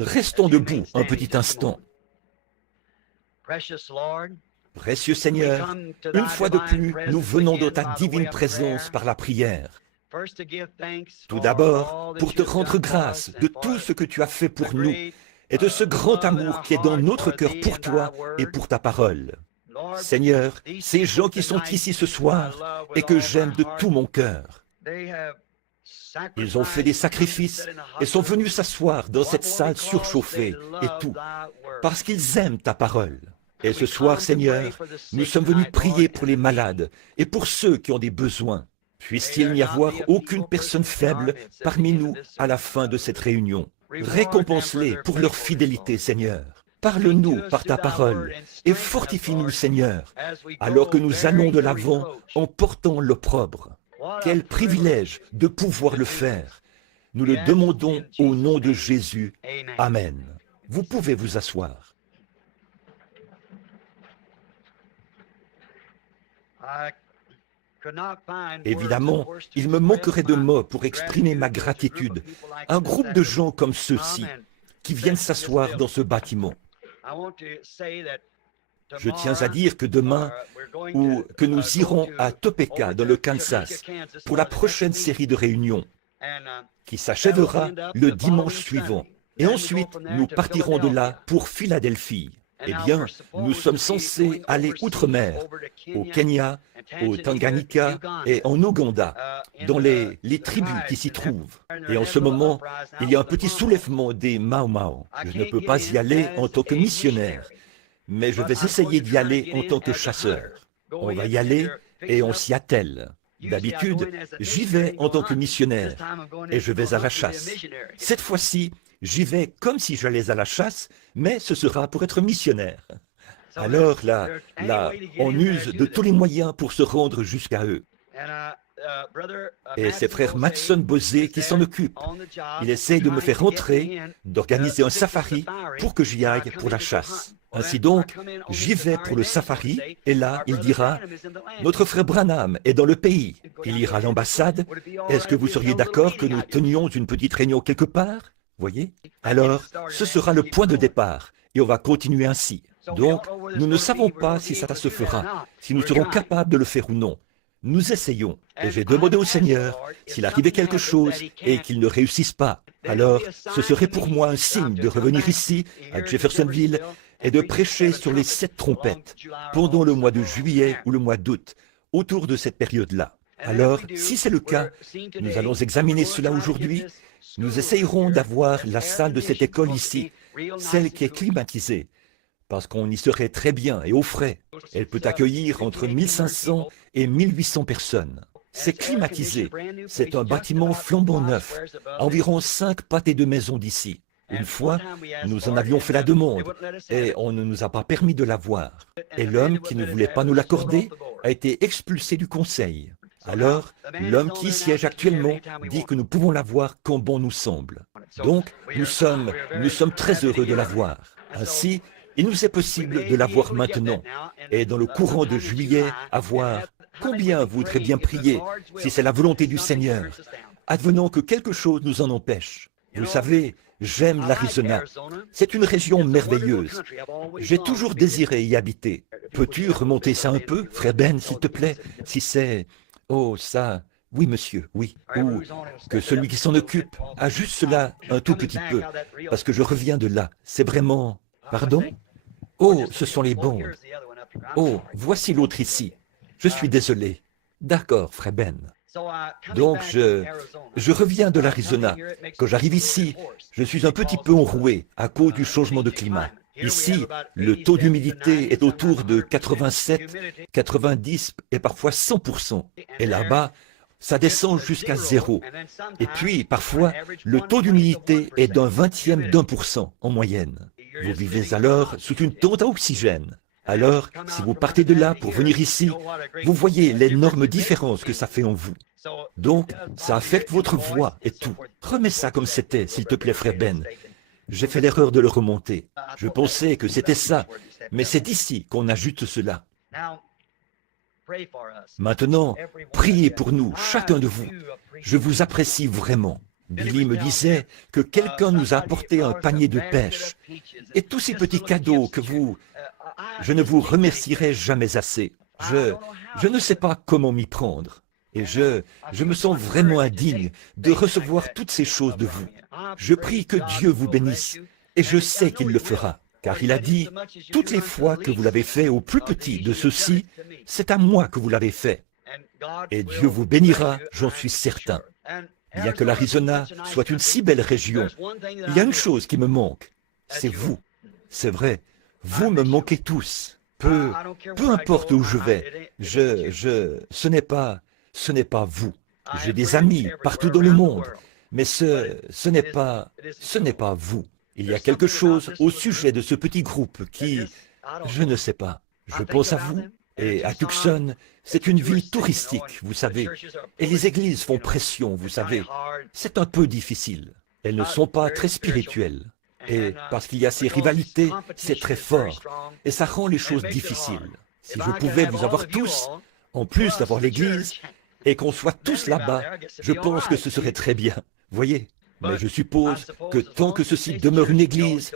Restons debout un petit instant. Précieux Seigneur, une fois de plus, nous venons dans ta divine présence par la prière. Tout d'abord, pour te rendre grâce de tout ce que tu as fait pour nous et de ce grand amour qui est dans notre cœur pour toi et pour ta parole. Seigneur, ces gens qui sont ici ce soir et que j'aime de tout mon cœur, ils ont fait des sacrifices et sont venus s'asseoir dans cette salle surchauffée et tout, parce qu'ils aiment ta parole. Et ce soir, Seigneur, nous sommes venus prier pour les malades et pour ceux qui ont des besoins. Puisse-t-il n'y avoir aucune personne faible parmi nous à la fin de cette réunion. Récompense-les pour leur fidélité, Seigneur. Parle-nous par ta parole et fortifie-nous, Seigneur, alors que nous allons de l'avant en portant l'opprobre. Quel privilège de pouvoir le faire. Nous le demandons au nom de Jésus. Amen. Vous pouvez vous asseoir. Évidemment, il me manquerait de mots pour exprimer ma gratitude à un groupe de gens comme ceux-ci qui viennent s'asseoir dans ce bâtiment. Je tiens à dire que demain, ou que nous irons à Topeka, dans le Kansas, pour la prochaine série de réunions, qui s'achèvera le dimanche suivant. Et ensuite, nous partirons de là pour Philadelphie. Eh bien, nous sommes censés aller outre-mer, au Kenya, au Tanganyika et en Ouganda, dans les tribus qui s'y trouvent. Et en ce moment, il y a un petit soulèvement des Mau Mau. Je ne peux pas y aller en tant que missionnaire, mais je vais essayer d'y aller en tant que chasseur. On va y aller et on s'y attelle. D'habitude, j'y vais en tant que missionnaire et je vais à la chasse. Cette fois-ci, j'y vais comme si j'allais à la chasse, mais ce sera pour être missionnaire. Alors là, on use de tous les moyens pour se rendre jusqu'à eux. Et c'est frère Matson Bosé qui s'en occupe. Il essaie de me faire entrer, d'organiser un safari pour que j'y aille pour la chasse. Ainsi donc, j'y vais pour le safari, et là, il dira « Notre frère Branham est dans le pays. » Il ira à l'ambassade. « Est-ce que vous seriez d'accord que nous tenions une petite réunion quelque part ?» Voyez? Alors, ce sera le point de départ, et on va continuer ainsi. Donc, nous ne savons pas si ça se fera, si nous serons capables de le faire ou non. Nous essayons, et j'ai demandé au Seigneur s'il arrivait quelque chose et qu'il ne réussisse pas. Alors, ce serait pour moi un signe de revenir ici, à Jeffersonville, et de prêcher sur les 7 trompettes, pendant le mois de juillet ou le mois d'août, autour de cette période-là. Alors, si c'est le cas, nous allons examiner cela aujourd'hui. Nous essayerons d'avoir la salle de cette école ici, celle qui est climatisée, parce qu'on y serait très bien et au frais. Elle peut accueillir entre 1500 et 1800 personnes. C'est climatisé. C'est un bâtiment flambant neuf, à environ 5 pâtés de maison d'ici. Une fois, nous en avions fait la demande, et on ne nous a pas permis de l'avoir. Et l'homme qui ne voulait pas nous l'accorder a été expulsé du conseil. Alors, l'homme qui y siège actuellement dit que nous pouvons l'avoir quand bon nous semble. Donc, nous sommes très heureux de l'avoir. Ainsi, il nous est possible de l'avoir maintenant, et dans le courant de juillet, avoir combien voudrait bien prier, si c'est la volonté du Seigneur, advenant que quelque chose nous en empêche. Vous savez, j'aime l'Arizona. C'est une région merveilleuse. J'ai toujours désiré y habiter. Peux-tu remonter ça un peu, frère Ben, s'il te plaît, si c'est... Oh, ça... Oui, monsieur, oui. Ou que celui qui s'en occupe ajuste cela un tout petit peu, parce que je reviens de là. C'est vraiment... Pardon? Oh, ce sont les bandes. Oh, voici l'autre ici. Je suis désolé. D'accord, frère Ben. Donc, je reviens de l'Arizona. Quand j'arrive ici, je suis un petit peu enroué à cause du changement de climat. Ici, le taux d'humidité est autour de 87, 90 et parfois 100%. Et là-bas, ça descend jusqu'à 0. Et puis, parfois, le taux d'humidité est d'un 20e d'1% en moyenne. Vous vivez alors sous une tente à oxygène. Alors, si vous partez de là pour venir ici, vous voyez l'énorme différence que ça fait en vous. Donc, ça affecte votre voix et tout. Remets ça comme c'était, s'il te plaît, frère Ben. J'ai fait l'erreur de le remonter. Je pensais que c'était ça, mais c'est ici qu'on ajoute cela. Maintenant, priez pour nous, chacun de vous. Je vous apprécie vraiment. Billy me disait que quelqu'un nous a apporté un panier de pêche. Et tous ces petits cadeaux que je ne vous remercierai jamais assez. Je ne sais pas comment m'y prendre. Et je me sens vraiment indigne de recevoir toutes ces choses de vous. Je prie que Dieu vous bénisse, et je sais qu'il le fera, car il a dit, « Toutes les fois que vous l'avez fait au plus petit de ceux-ci, c'est à moi que vous l'avez fait. » Et Dieu vous bénira, j'en suis certain. Bien que l'Arizona soit une si belle région, il y a une chose qui me manque, c'est vous. C'est vrai, vous me manquez tous. Peu importe où je vais, ce n'est pas vous. J'ai des amis partout dans le monde, mais ce n'est pas vous. Il y a quelque chose au sujet de ce petit groupe qui, je ne sais pas, je pense à vous. Et à Tucson, c'est une ville touristique, vous savez, et les églises font pression, vous savez. C'est un peu difficile. Elles ne sont pas très spirituelles. Et parce qu'il y a ces rivalités, c'est très fort, et ça rend les choses difficiles. Si je pouvais vous avoir tous, en plus d'avoir l'église, et qu'on soit tous là-bas, je pense que ce serait très bien, voyez. Mais je suppose que tant que ceci demeure une église,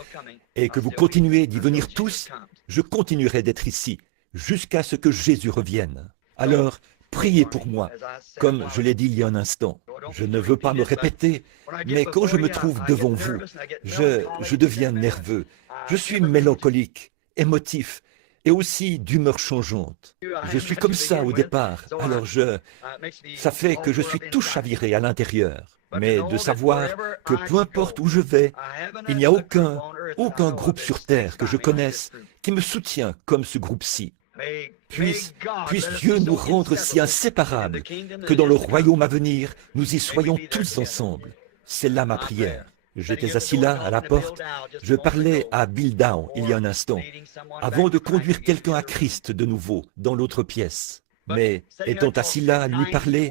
et que vous continuez d'y venir tous, je continuerai d'être ici, jusqu'à ce que Jésus revienne. Alors, priez pour moi, comme je l'ai dit il y a un instant. Je ne veux pas me répéter, mais quand je me trouve devant vous, je deviens nerveux. Je suis mélancolique, émotif, et aussi d'humeur changeante. Je suis comme ça au départ, alors ça fait que je suis tout chaviré à l'intérieur. Mais de savoir que peu importe où je vais, il n'y a aucun groupe sur terre que je connaisse qui me soutient comme ce groupe-ci. Puisse Dieu nous rendre si inséparables que dans le royaume à venir, nous y soyons tous ensemble. C'est là ma prière. J'étais assis là, à la porte, je parlais à Bill Down il y a un instant, avant de conduire quelqu'un à Christ de nouveau dans l'autre pièce. Mais étant assis là à lui parler,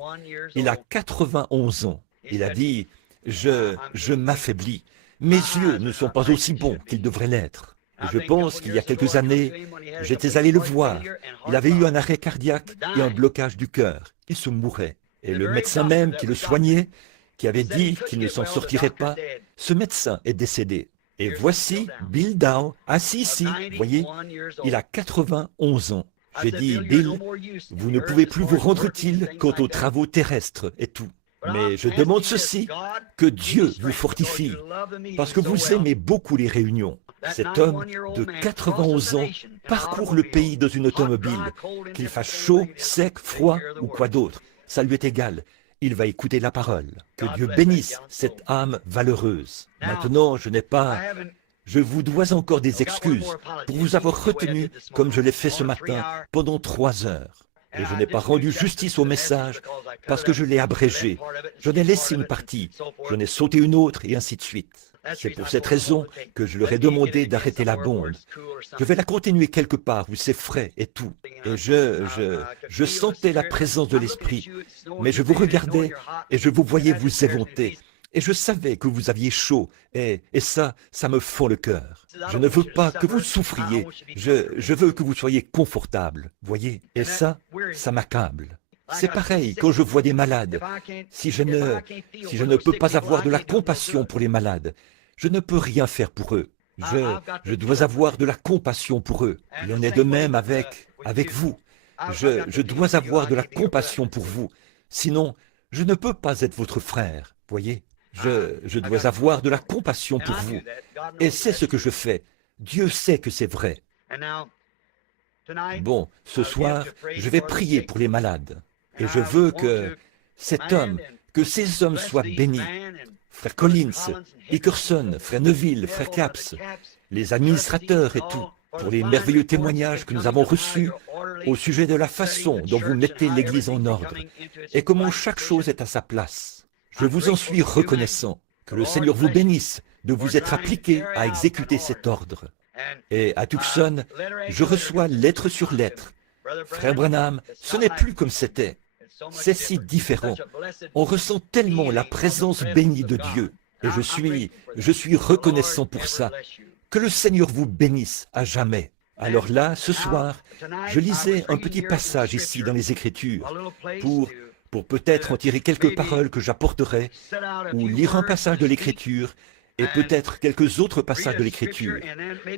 il a 91 ans. Il a dit, je m'affaiblis. Mes yeux ne sont pas aussi bons qu'ils devraient l'être. Je pense qu'il y a quelques années, j'étais allé le voir. Il avait eu un arrêt cardiaque et un blocage du cœur. Il se mourait. Et le médecin même qui le soignait, qui avait dit qu'il ne s'en sortirait pas, ce médecin est décédé. Et voici Bill Down, assis ici, voyez, il a 91 ans. J'ai dit, Bill, vous ne pouvez plus vous rendre utile quant aux travaux terrestres et tout. Mais je demande ceci, que Dieu vous fortifie, parce que vous aimez beaucoup les réunions. Cet homme de 91 ans parcourt le pays dans une automobile, qu'il fasse chaud, sec, froid ou quoi d'autre, ça lui est égal. Il va écouter la parole. Que Dieu bénisse cette âme valeureuse. Maintenant, je vous dois encore des excuses pour vous avoir retenu comme je l'ai fait ce matin pendant 3 heures. Et je n'ai pas rendu justice au message parce que je l'ai abrégé. J'en ai laissé une partie, j'en ai sauté une autre et ainsi de suite. C'est pour cette raison que je leur ai demandé d'arrêter la bombe. Je vais la continuer quelque part où c'est frais et tout. Et je sentais la présence de l'Esprit. Mais je vous regardais et je vous voyais vous éventer. Et je savais que vous aviez chaud. Et ça me fend le cœur. Je ne veux pas que vous souffriez. Je veux que vous soyez confortable. Voyez? Et ça m'accable. C'est pareil quand je vois des malades. Si je ne peux pas avoir de la compassion pour les malades, je ne peux rien faire pour eux. Je dois avoir de la compassion pour eux. Il en est de même avec vous. Je dois avoir de la compassion pour vous. Sinon, je ne peux pas être votre frère. Voyez? Je dois avoir de la compassion pour vous. Et c'est ce que je fais. Dieu sait que c'est vrai. Bon, ce soir, je vais prier pour les malades. Et je veux que ces hommes soient bénis. Frère Collins, Hickerson, Frère Neville, Frère Capps, les administrateurs et tout, pour les merveilleux témoignages que nous avons reçus au sujet de la façon dont vous mettez l'Église en ordre et comment chaque chose est à sa place. Je vous en suis reconnaissant. Que le Seigneur vous bénisse de vous être appliqué à exécuter cet ordre. Et à Tucson, je reçois lettre sur lettre. Frère Branham, ce n'est plus comme c'était. C'est si différent. On ressent tellement la présence bénie de Dieu. Et je suis reconnaissant pour ça. Que le Seigneur vous bénisse à jamais. Alors là, ce soir, je lisais un petit passage ici dans les Écritures pour peut-être en tirer quelques paroles que j'apporterai, ou lire un passage de l'Écriture, et peut-être quelques autres passages de l'Écriture,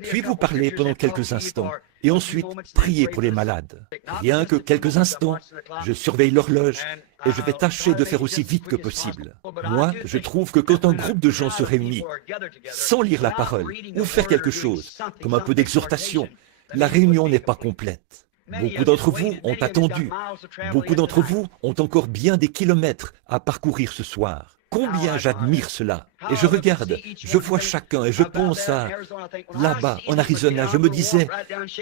puis vous parler pendant quelques instants, et ensuite prier pour les malades. Rien que quelques instants, je surveille l'horloge, et je vais tâcher de faire aussi vite que possible. Moi, je trouve que quand un groupe de gens se réunit, sans lire la parole, ou faire quelque chose, comme un peu d'exhortation, la réunion n'est pas complète. Beaucoup d'entre vous ont attendu. Beaucoup d'entre vous ont encore bien des kilomètres à parcourir ce soir. Combien j'admire cela. Et je regarde, je vois chacun et je pense à là-bas, en Arizona. Je me disais,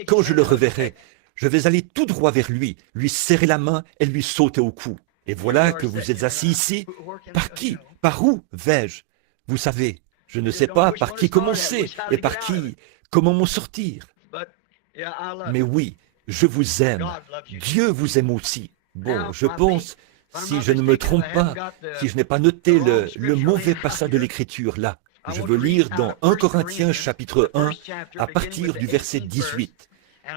quand je le reverrai, je vais aller tout droit vers lui serrer la main et lui sauter au cou. Et voilà que vous êtes assis ici. Par qui? Par où vais-je? Vous savez, je ne sais pas par qui commencer et par qui, comment m'en sortir. Mais oui, je vous aime. Dieu vous aime aussi. Bon, je pense, si je ne me trompe pas, si je n'ai pas noté le mauvais passage de l'Écriture là, je veux lire dans 1 Corinthiens chapitre 1 à partir du verset 18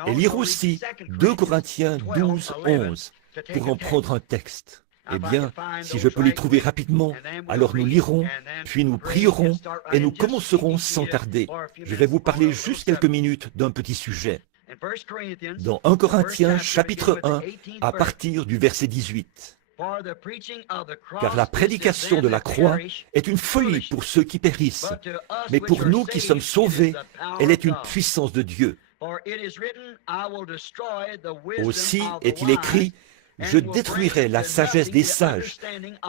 et lire aussi 2 Corinthiens 12, 11 pour en prendre un texte. Eh bien, si je peux les trouver rapidement, alors nous lirons, puis nous prierons et nous commencerons sans tarder. Je vais vous parler juste quelques minutes d'un petit sujet. Dans 1 Corinthiens chapitre 1 à partir du verset 18. Car la prédication de la croix est une folie pour ceux qui périssent, mais pour nous qui sommes sauvés, elle est une puissance de Dieu. Aussi est-il écrit, « Je détruirai la sagesse des sages,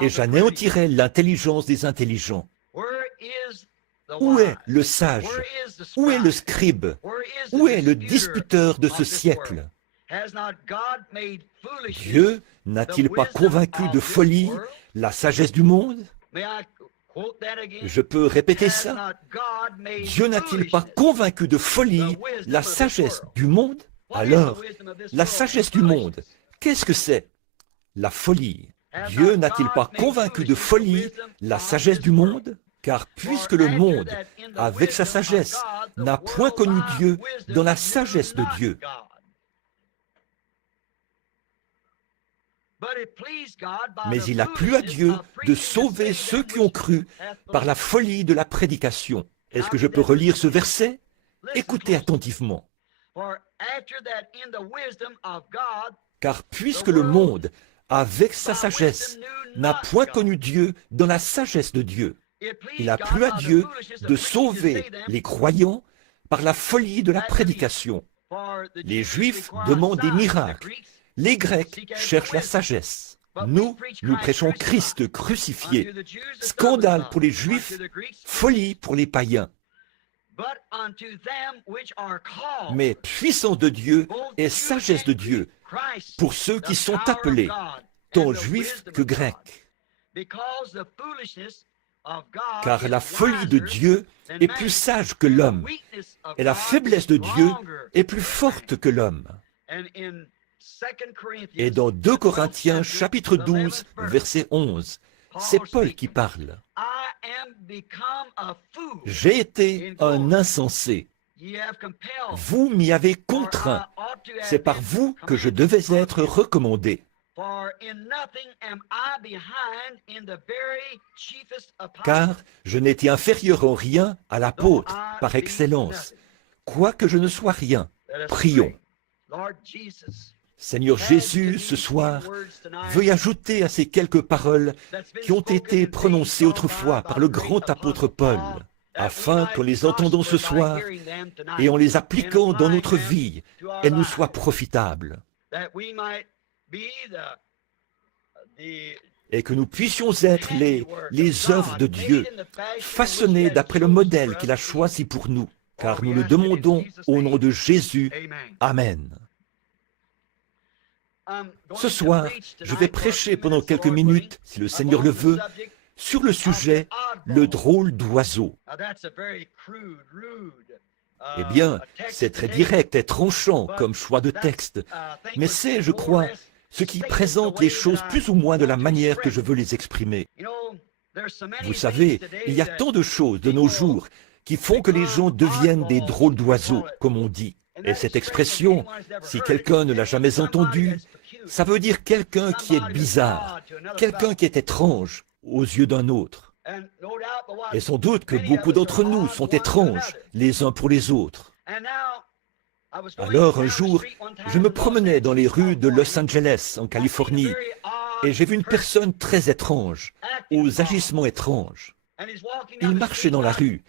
et j'anéantirai l'intelligence des intelligents. » Où est le sage? Où est le scribe? Où est le disputeur de ce siècle? Dieu n'a-t-il pas convaincu de folie la sagesse du monde? Je peux répéter ça? Dieu n'a-t-il pas convaincu de folie la sagesse du monde? Alors, la sagesse du monde, qu'est-ce que c'est? La folie. Dieu n'a-t-il pas convaincu de folie la sagesse du monde? Car puisque le monde, avec sa sagesse, n'a point connu Dieu dans la sagesse de Dieu, mais il a plu à Dieu de sauver ceux qui ont cru par la folie de la prédication. Est-ce que je peux relire ce verset? Écoutez attentivement. Car puisque le monde, avec sa sagesse, n'a point connu Dieu dans la sagesse de Dieu, il a plu à Dieu de sauver les croyants par la folie de la prédication. Les Juifs demandent des miracles. Les Grecs cherchent la sagesse. Nous prêchons Christ crucifié. Scandale pour les Juifs, folie pour les païens. Mais puissance de Dieu et sagesse de Dieu pour ceux qui sont appelés, tant Juifs que Grecs. Car la folie de Dieu est plus sage que l'homme, et la faiblesse de Dieu est plus forte que l'homme. Et dans 2 Corinthiens chapitre 12, verset 11, c'est Paul qui parle. « J'ai été un insensé. Vous m'y avez contraint. C'est par vous que je devais être recommandé. Car je n'étais inférieur en rien à l'apôtre par excellence. Quoique je ne sois rien, prions. » Seigneur Jésus, ce soir, veuille ajouter à ces quelques paroles qui ont été prononcées autrefois par le grand apôtre Paul, afin qu'en les entendant ce soir et en les appliquant dans notre vie, elles nous soient profitables. Et que nous puissions être les œuvres de Dieu, façonnées d'après le modèle qu'il a choisi pour nous, car nous le demandons au nom de Jésus. Amen. Ce soir, je vais prêcher pendant quelques minutes, si le Seigneur le veut, sur le sujet « Le drôle d'oiseau ». Eh bien, c'est très direct et tranchant comme choix de texte, mais c'est, je crois, ce qui présente les choses plus ou moins de la manière que je veux les exprimer. Vous savez, il y a tant de choses de nos jours qui font que les gens deviennent des drôles d'oiseaux, comme on dit. Et cette expression, si quelqu'un ne l'a jamais entendue, Ça veut dire quelqu'un qui est bizarre, quelqu'un qui est étrange aux yeux d'un autre. Et sans doute que beaucoup d'entre nous sont étranges les uns pour les autres. Alors un jour, je me promenais dans les rues de Los Angeles, en Californie, et j'ai vu une personne très étrange, aux agissements étranges. Il marchait dans la rue.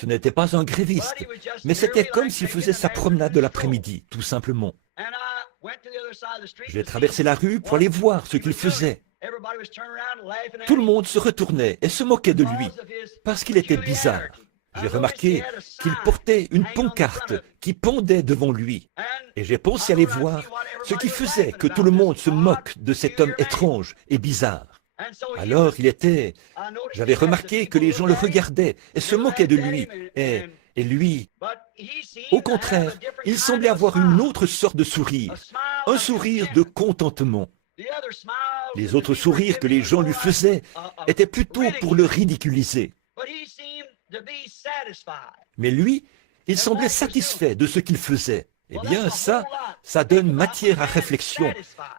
Ce n'était pas un gréviste, mais c'était comme s'il faisait sa promenade de l'après-midi, tout simplement. J'ai traversé la rue pour aller voir ce qu'il faisait. Tout le monde se retournait et se moquait de lui, parce qu'il était bizarre. J'ai remarqué qu'il portait une pancarte qui pendait devant lui. Et j'ai pensé aller voir ce qui faisait que tout le monde se moque de cet homme étrange et bizarre. Alors j'avais remarqué que les gens le regardaient et se moquaient de lui. Et lui, au contraire, il semblait avoir une autre sorte de sourire, un sourire de contentement. Les autres sourires que les gens lui faisaient étaient plutôt pour le ridiculiser. Mais lui, il semblait satisfait de ce qu'il faisait. Eh bien, ça donne matière à réflexion,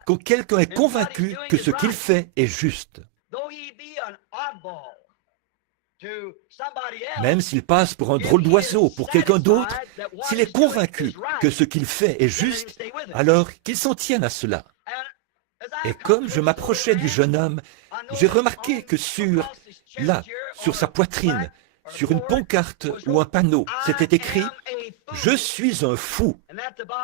quand quelqu'un est convaincu que ce qu'il fait est juste. Même s'il passe pour un drôle d'oiseau pour quelqu'un d'autre, s'il est convaincu que ce qu'il fait est juste, alors qu'il s'en tienne à cela. Et comme je m'approchais du jeune homme, j'ai remarqué que sur sa poitrine, sur une pancarte ou un panneau, c'était écrit « Je suis un fou ».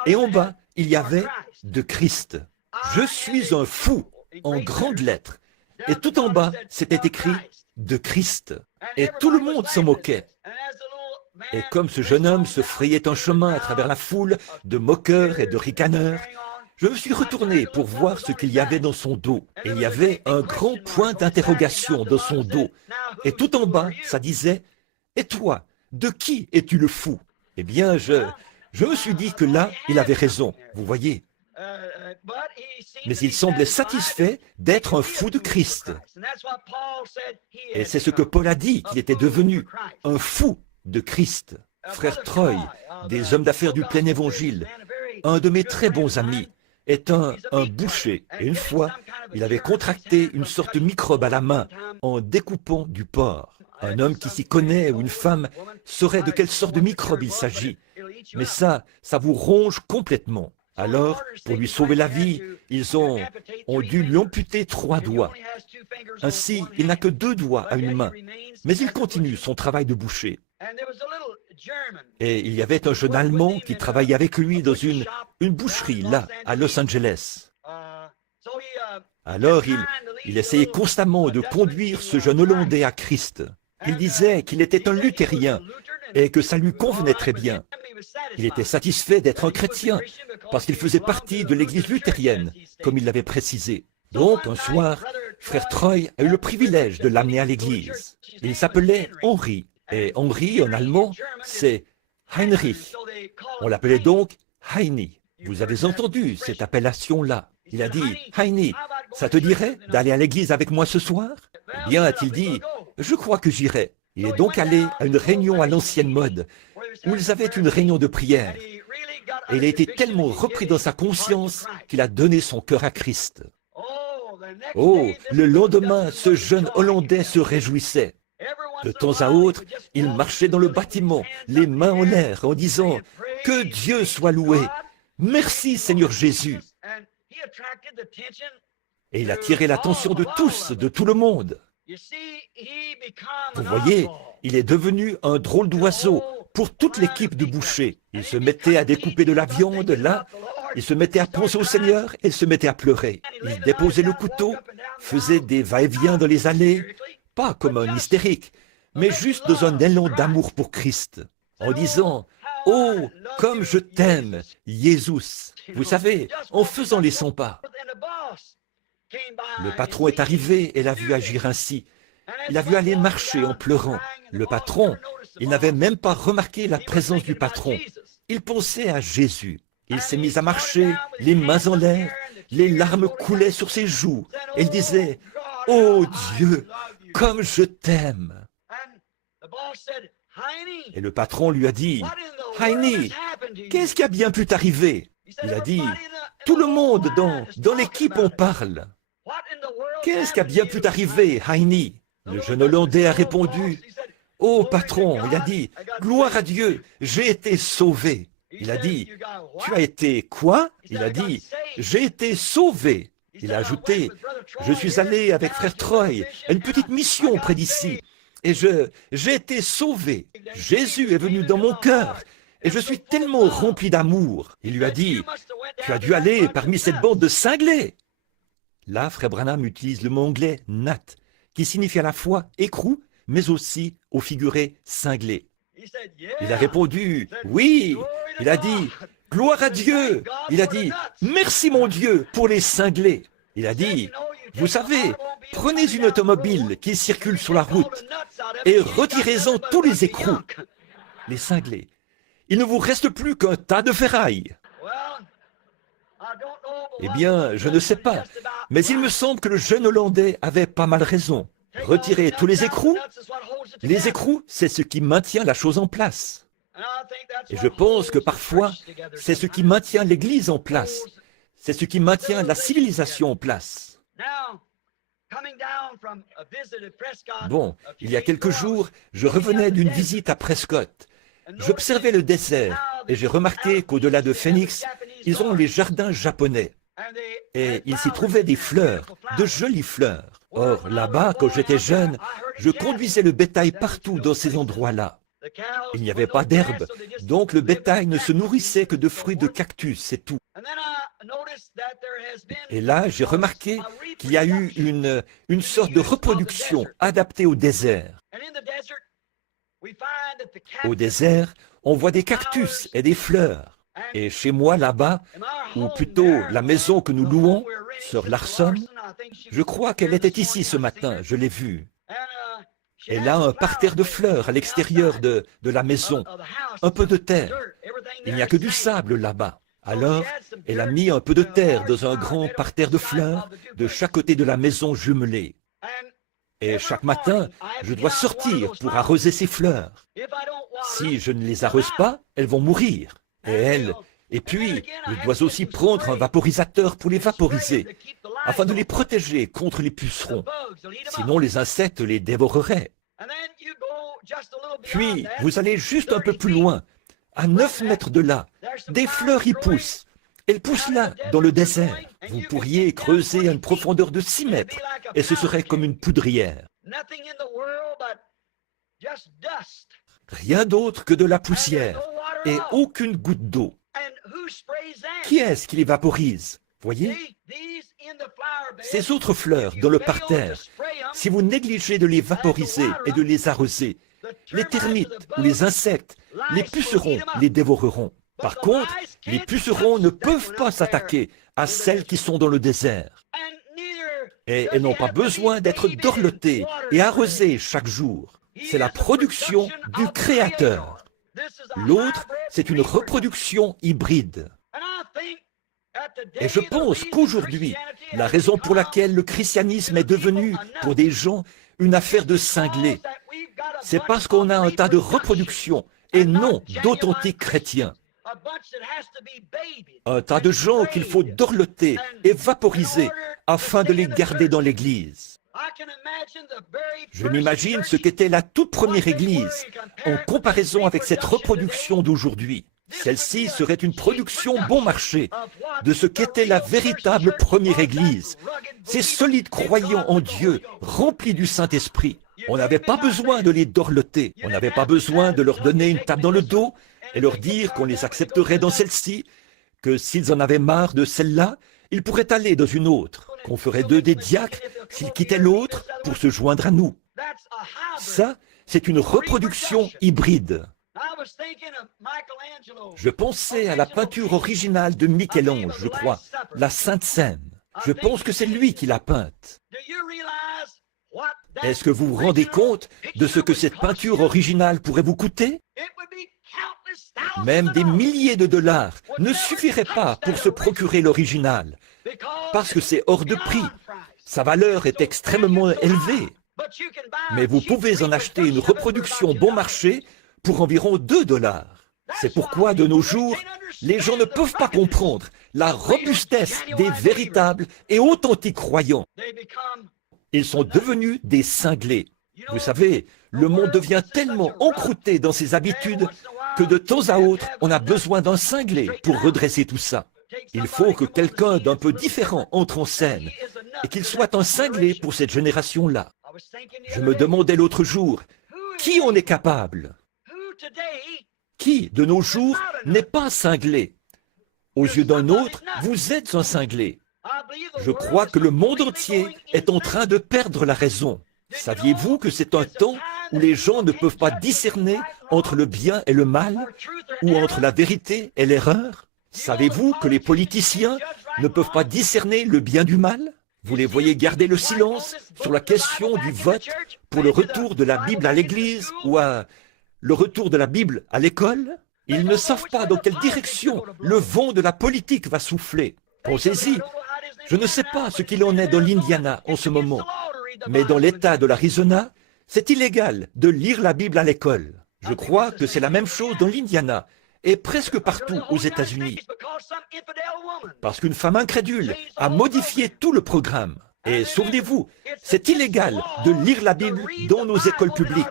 Et en bas, il y avait « de Christ ». « Je suis un fou » en grandes lettres. Et tout en bas, c'était écrit « de Christ ». Et tout le monde s'en moquait. Et comme ce jeune homme se frayait un chemin à travers la foule de moqueurs et de ricaneurs, je me suis retourné pour voir ce qu'il y avait dans son dos. Et il y avait un grand point d'interrogation dans son dos. Et tout en bas, ça disait « Et toi, de qui es-tu le fou ?» Eh bien, je me suis dit que là, il avait raison, vous voyez. Mais il semblait satisfait d'être un fou de Christ. Et c'est ce que Paul a dit qu'il était devenu, un fou de Christ. Frère Troy, des hommes d'affaires du plein évangile, un de mes très bons amis, est un boucher. Et une fois, il avait contracté une sorte de microbe à la main en découpant du porc. Un homme qui s'y connaît ou une femme saurait de quelle sorte de microbe il s'agit. Mais ça vous ronge complètement. Alors, pour lui sauver la vie, ils ont dû lui amputer 3 doigts. Ainsi, il n'a que 2 doigts à une main, mais il continue son travail de boucher. Et il y avait un jeune Allemand qui travaillait avec lui dans une boucherie, là, à Los Angeles. Alors, il essayait constamment de conduire ce jeune Hollandais à Christ. Il disait qu'il était un luthérien et que ça lui convenait très bien. Il était satisfait d'être un chrétien parce qu'il faisait partie de l'église luthérienne, comme il l'avait précisé. Donc, un soir, frère Troy a eu le privilège de l'amener à l'église. Il s'appelait Henri, et Henri, en allemand, c'est Heinrich. On l'appelait donc Heini. Vous avez entendu cette appellation-là. Il a dit, « Heini, ça te dirait d'aller à l'église avec moi ce soir ?» Eh bien, a-t-il dit, « Je crois que j'irai. » Il est donc allé à une réunion à l'ancienne mode, où ils avaient une réunion de prière. Et il a été tellement repris dans sa conscience qu'il a donné son cœur à Christ. Oh, le lendemain, ce jeune Hollandais se réjouissait. De temps à autre, il marchait dans le bâtiment, les mains en l'air, en disant « Que Dieu soit loué! Merci Seigneur Jésus !» Et il a attiré l'attention de tous, de tout le monde. Vous voyez, il est devenu un drôle d'oiseau pour toute l'équipe de bouchers. Il se mettait à découper de la viande, là, il se mettait à penser au Seigneur et il se mettait à pleurer. Il déposait le couteau, faisait des va-et-vient dans les allées, pas comme un hystérique, mais juste dans un élan d'amour pour Christ, en disant « Oh, comme je t'aime, Jésus !» Vous savez, en faisant les 100 pas. Le patron est arrivé et l'a vu agir ainsi. Il a vu aller marcher en pleurant. Le patron, il n'avait même pas remarqué la présence du patron. Il pensait à Jésus. Il s'est mis à marcher, les mains en l'air, les larmes coulaient sur ses joues. Et il disait « Oh Dieu, comme je t'aime !» Et le patron lui a dit « Heini, qu'est-ce qui a bien pu t'arriver ?» Il a dit Tout le monde dans l'équipe en parle. Qu'est-ce qui a bien pu t'arriver, Heini? Le jeune Hollandais a répondu, « Oh, patron, il a dit, gloire à Dieu, j'ai été sauvé. » Il a dit, « Tu as été quoi ?» Il a dit, « J'ai été sauvé. » Il a ajouté, « Je suis allé avec frère Troy à une petite mission près d'ici, et j'ai été sauvé. Jésus est venu dans mon cœur, et je suis tellement rempli d'amour. » Il lui a dit, « Tu as dû aller parmi cette bande de cinglés. » Là, frère Branham utilise le mot anglais « nat », qui signifie à la fois écrou, mais aussi au figuré cinglé. Il a répondu, oui. Il a dit, gloire à Dieu. Il a dit, merci mon Dieu pour les cinglés. Il a dit, vous savez, prenez une automobile qui circule sur la route et retirez-en tous les écrous, les cinglés. Il ne vous reste plus qu'un tas de ferraille. Eh bien, je ne sais pas, mais il me semble que le jeune Hollandais avait pas mal raison. Retirer tous les écrous, c'est ce qui maintient la chose en place. Et je pense que parfois, c'est ce qui maintient l'Église en place. C'est ce qui maintient la civilisation en place. Bon, il y a quelques jours, je revenais d'une visite à Prescott. J'observais le désert et j'ai remarqué qu'au-delà de Phoenix, ils ont les jardins japonais. Et il s'y trouvait des fleurs, de jolies fleurs. Or, là-bas, quand j'étais jeune, je conduisais le bétail partout dans ces endroits-là. Il n'y avait pas d'herbe, donc le bétail ne se nourrissait que de fruits de cactus, c'est tout. Et là, j'ai remarqué qu'il y a eu une sorte de reproduction adaptée au désert. Au désert, on voit des cactus et des fleurs. Et chez moi, là-bas, ou plutôt la maison que nous louons, Sœur Larson, je crois qu'elle était ici ce matin, je l'ai vue. Elle a un parterre de fleurs à l'extérieur de la maison, un peu de terre. Il n'y a que du sable là-bas. Alors, elle a mis un peu de terre dans un grand parterre de fleurs de chaque côté de la maison jumelée. Et chaque matin, je dois sortir pour arroser ces fleurs. Si je ne les arrose pas, elles vont mourir. Et puis, je dois aussi prendre un vaporisateur pour les vaporiser, afin de les protéger contre les pucerons. Sinon, les insectes les dévoreraient. Puis, vous allez juste un peu plus loin, à 9 mètres de là. Des fleurs y poussent. Elles poussent là, dans le désert. Vous pourriez creuser à une profondeur de 6 mètres, et ce serait comme une poudrière. Rien d'autre que de la poussière, et aucune goutte d'eau. Qui est-ce qui les vaporise? Voyez? Ces autres fleurs dans le parterre, si vous négligez de les vaporiser et de les arroser, les termites ou les insectes, les pucerons les dévoreront. Par contre, les pucerons ne peuvent pas s'attaquer à celles qui sont dans le désert. Et elles n'ont pas besoin d'être dorlotées et arrosées chaque jour. C'est la production du Créateur. L'autre, c'est une reproduction hybride. Et je pense qu'aujourd'hui, la raison pour laquelle le christianisme est devenu, pour des gens, une affaire de cinglés, c'est parce qu'on a un tas de reproductions et non d'authentiques chrétiens. Un tas de gens qu'il faut dorloter et vaporiser afin de les garder dans l'Église. Je m'imagine ce qu'était la toute première Église en comparaison avec cette reproduction d'aujourd'hui. Celle-ci serait une production bon marché de ce qu'était la véritable première Église. Ces solides croyants en Dieu, remplis du Saint-Esprit. On n'avait pas besoin de les dorloter, on n'avait pas besoin de leur donner une tape dans le dos et leur dire qu'on les accepterait dans celle-ci, que s'ils en avaient marre de celle-là, ils pourraient aller dans une autre, qu'on ferait d'eux des diacres s'ils quittaient l'autre pour se joindre à nous. Ça, c'est une reproduction hybride. Je pensais à la peinture originale de Michel-Ange, je crois, la Sainte Seine. Je pense que c'est lui qui l'a peinte. Est-ce que vous vous rendez compte de ce que cette peinture originale pourrait vous coûter? Même des milliers de dollars ne suffiraient pas pour se procurer l'original, parce que c'est hors de prix. Sa valeur est extrêmement élevée. Mais vous pouvez en acheter une reproduction bon marché pour environ 2 dollars. C'est pourquoi, de nos jours, les gens ne peuvent pas comprendre la robustesse des véritables et authentiques croyants. Ils sont devenus des cinglés. Vous savez, le monde devient tellement encrouté dans ses habitudes que de temps à autre, on a besoin d'un cinglé pour redresser tout ça. Il faut que quelqu'un d'un peu différent entre en scène et qu'il soit un cinglé pour cette génération-là. Je me demandais l'autre jour, qui en est capable? Qui, de nos jours, n'est pas cinglé? Aux yeux d'un autre, vous êtes un cinglé. Je crois que le monde entier est en train de perdre la raison. Saviez-vous que c'est un temps où les gens ne peuvent pas discerner entre le bien et le mal, ou entre la vérité et l'erreur? Savez-vous que les politiciens ne peuvent pas discerner le bien du mal? Vous les voyez garder le silence sur la question du vote pour le retour de la Bible à l'église ou le retour de la Bible à l'école? Ils ne savent pas dans quelle direction le vent de la politique va souffler. Pensez-y, je ne sais pas ce qu'il en est dans l'Indiana en ce moment, mais dans l'État de l'Arizona, c'est illégal de lire la Bible à l'école. Je crois que c'est la même chose dans l'Indiana et presque partout aux États-Unis. Parce qu'une femme incrédule a modifié tout le programme. Et souvenez-vous, c'est illégal de lire la Bible dans nos écoles publiques.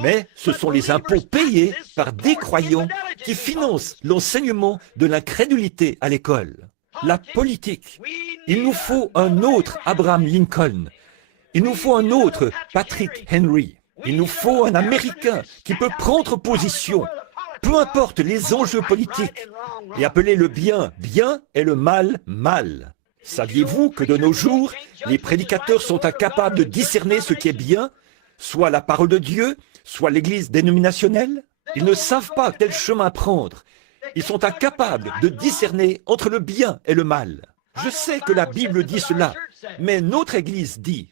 Mais ce sont les impôts payés par des croyants qui financent l'enseignement de l'incrédulité à l'école. La politique. Il nous faut un autre Abraham Lincoln. Il nous faut un autre Patrick Henry. Il nous faut un Américain qui peut prendre position, peu importe les enjeux politiques, et appeler le bien bien et le mal mal. Saviez-vous que de nos jours, les prédicateurs sont incapables de discerner ce qui est bien, soit la parole de Dieu, soit l'Église dénominationnelle? Ils ne savent pas quel chemin prendre. Ils sont incapables de discerner entre le bien et le mal. Je sais que la Bible dit cela, mais notre Église dit.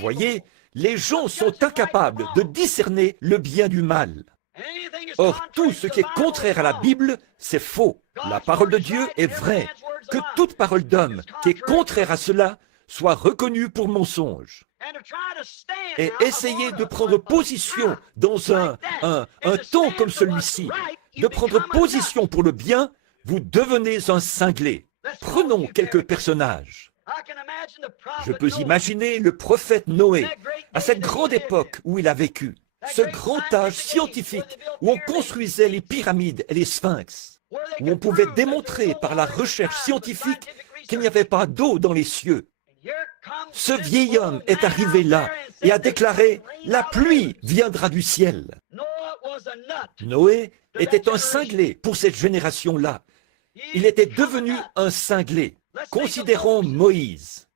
Voyez, les gens sont incapables de discerner le bien du mal. Or, tout ce qui est contraire à la Bible, c'est faux. La parole de Dieu est vraie. Que toute parole d'homme qui est contraire à cela soit reconnue pour mensonge. Et essayez de prendre position dans un temps comme celui-ci, de prendre position pour le bien, vous devenez un cinglé. Prenons quelques personnages. Je peux imaginer le prophète Noé, à cette grande époque où il a vécu, ce grand âge scientifique où on construisait les pyramides et les sphinx, où on pouvait démontrer par la recherche scientifique qu'il n'y avait pas d'eau dans les cieux. Ce vieil homme est arrivé là et a déclaré « La pluie viendra du ciel ». Noé était un cinglé pour cette génération-là. Il était devenu un cinglé. Considérons Moïse.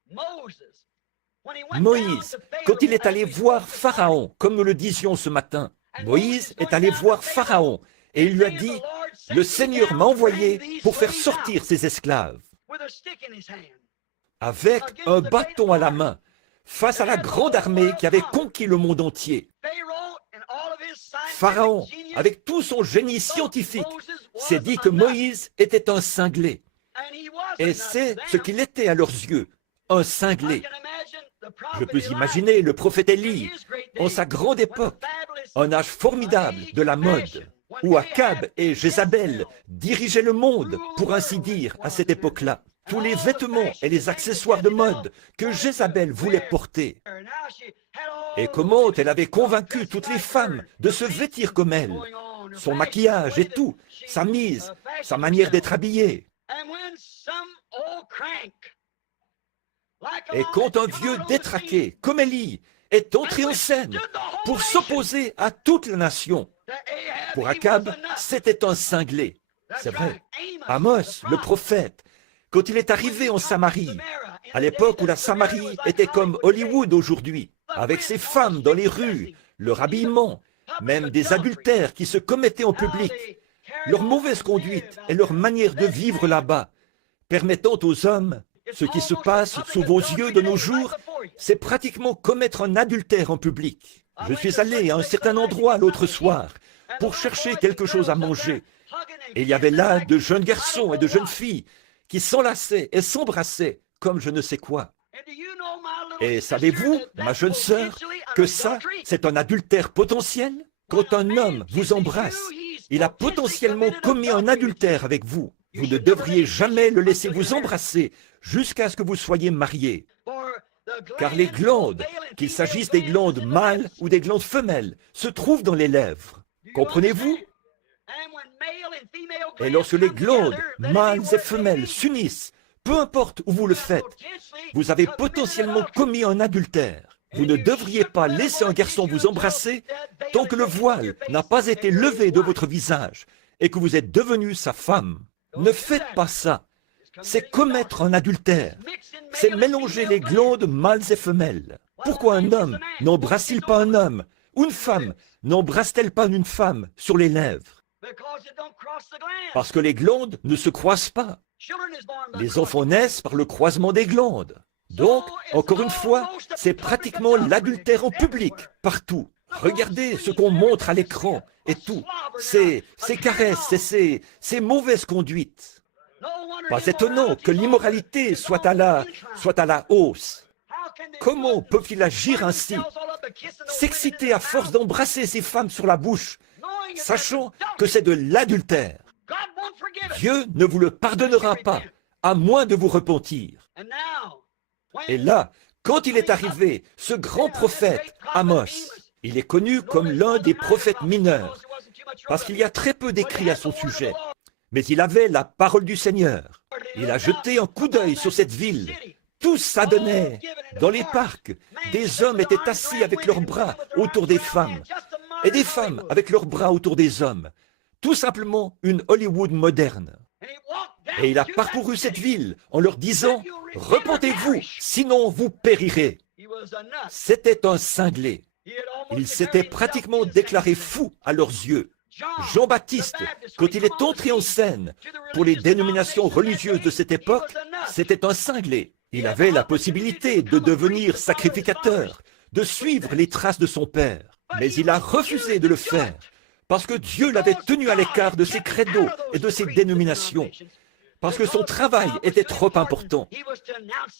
Moïse, quand il est allé voir Pharaon, comme nous le disions ce matin, Moïse est allé voir Pharaon et il lui a dit « Le Seigneur m'a envoyé pour faire sortir ses esclaves. » Avec un bâton à la main, face à la grande armée qui avait conquis le monde entier. Pharaon, avec tout son génie scientifique, s'est dit que Moïse était un cinglé. Et c'est ce qu'il était à leurs yeux, un cinglé. Je peux imaginer le prophète Élie, en sa grande époque, un âge formidable de la mode, où Akab et Jézabel dirigeaient le monde, pour ainsi dire, à cette époque-là. Tous les vêtements et les accessoires de mode que Jézabel voulait porter. Et comment elle avait convaincu toutes les femmes de se vêtir comme elle, son maquillage et tout, sa mise, sa manière d'être habillée. Et quand un vieux détraqué, comme Élie, est entré en scène pour s'opposer à toute la nation, pour Akab, c'était un cinglé. C'est vrai. Amos, le prophète, quand il est arrivé en Samarie, à l'époque où la Samarie était comme Hollywood aujourd'hui, avec ses femmes dans les rues, leur habillement, même des adultères qui se commettaient en public, leur mauvaise conduite et leur manière de vivre là-bas, permettant aux hommes, ce qui se passe sous vos yeux de nos jours, c'est pratiquement commettre un adultère en public. Je suis allé à un certain endroit l'autre soir pour chercher quelque chose à manger. Et il y avait là de jeunes garçons et de jeunes filles qui s'enlaçaient et s'embrassaient comme je ne sais quoi. Et savez-vous, ma jeune sœur, que ça, c'est un adultère potentiel? Quand un homme vous embrasse, Il a potentiellement commis un adultère avec vous. Vous ne devriez jamais le laisser vous embrasser jusqu'à ce que vous soyez mariés. Car les glandes, qu'il s'agisse des glandes mâles ou des glandes femelles, se trouvent dans les lèvres. Comprenez-vous? Et lorsque les glandes, mâles et femelles, s'unissent, peu importe où vous le faites, vous avez potentiellement commis un adultère. Vous ne devriez pas laisser un garçon vous embrasser tant que le voile n'a pas été levé de votre visage et que vous êtes devenu sa femme. Ne faites pas ça. C'est commettre un adultère. C'est mélanger les glandes mâles et femelles. Pourquoi un homme n'embrasse-t-il pas un homme? Ou une femme n'embrasse-t-elle pas une femme sur les lèvres? Parce que les glandes ne se croisent pas. Les enfants naissent par le croisement des glandes. Donc, encore une fois, c'est pratiquement l'adultère en public, partout. Regardez ce qu'on montre à l'écran et tout. Ces caresses et ces mauvaises conduites. Pas étonnant que l'immoralité soit à la hausse. Comment peuvent-ils agir ainsi? S'exciter à force d'embrasser ces femmes sur la bouche, sachant que c'est de l'adultère. Dieu ne vous le pardonnera pas, à moins de vous repentir. Et là, quand il est arrivé, ce grand prophète, Amos, il est connu comme l'un des prophètes mineurs, parce qu'il y a très peu d'écrits à son sujet. Mais il avait la parole du Seigneur. Il a jeté un coup d'œil sur cette ville. Tout s'adonnait. Dans les parcs, des hommes étaient assis avec leurs bras autour des femmes, et des femmes avec leurs bras autour des hommes. Tout simplement une Hollywood moderne. Et il a parcouru cette ville en leur disant « Repentez-vous, sinon vous périrez ». C'était un cinglé. Il s'était pratiquement déclaré fou à leurs yeux. Jean-Baptiste, quand il est entré en scène pour les dénominations religieuses de cette époque, c'était un cinglé. Il avait la possibilité de devenir sacrificateur, de suivre les traces de son père. Mais il a refusé de le faire, parce que Dieu l'avait tenu à l'écart de ses credos et de ses dénominations, parce que son travail était trop important.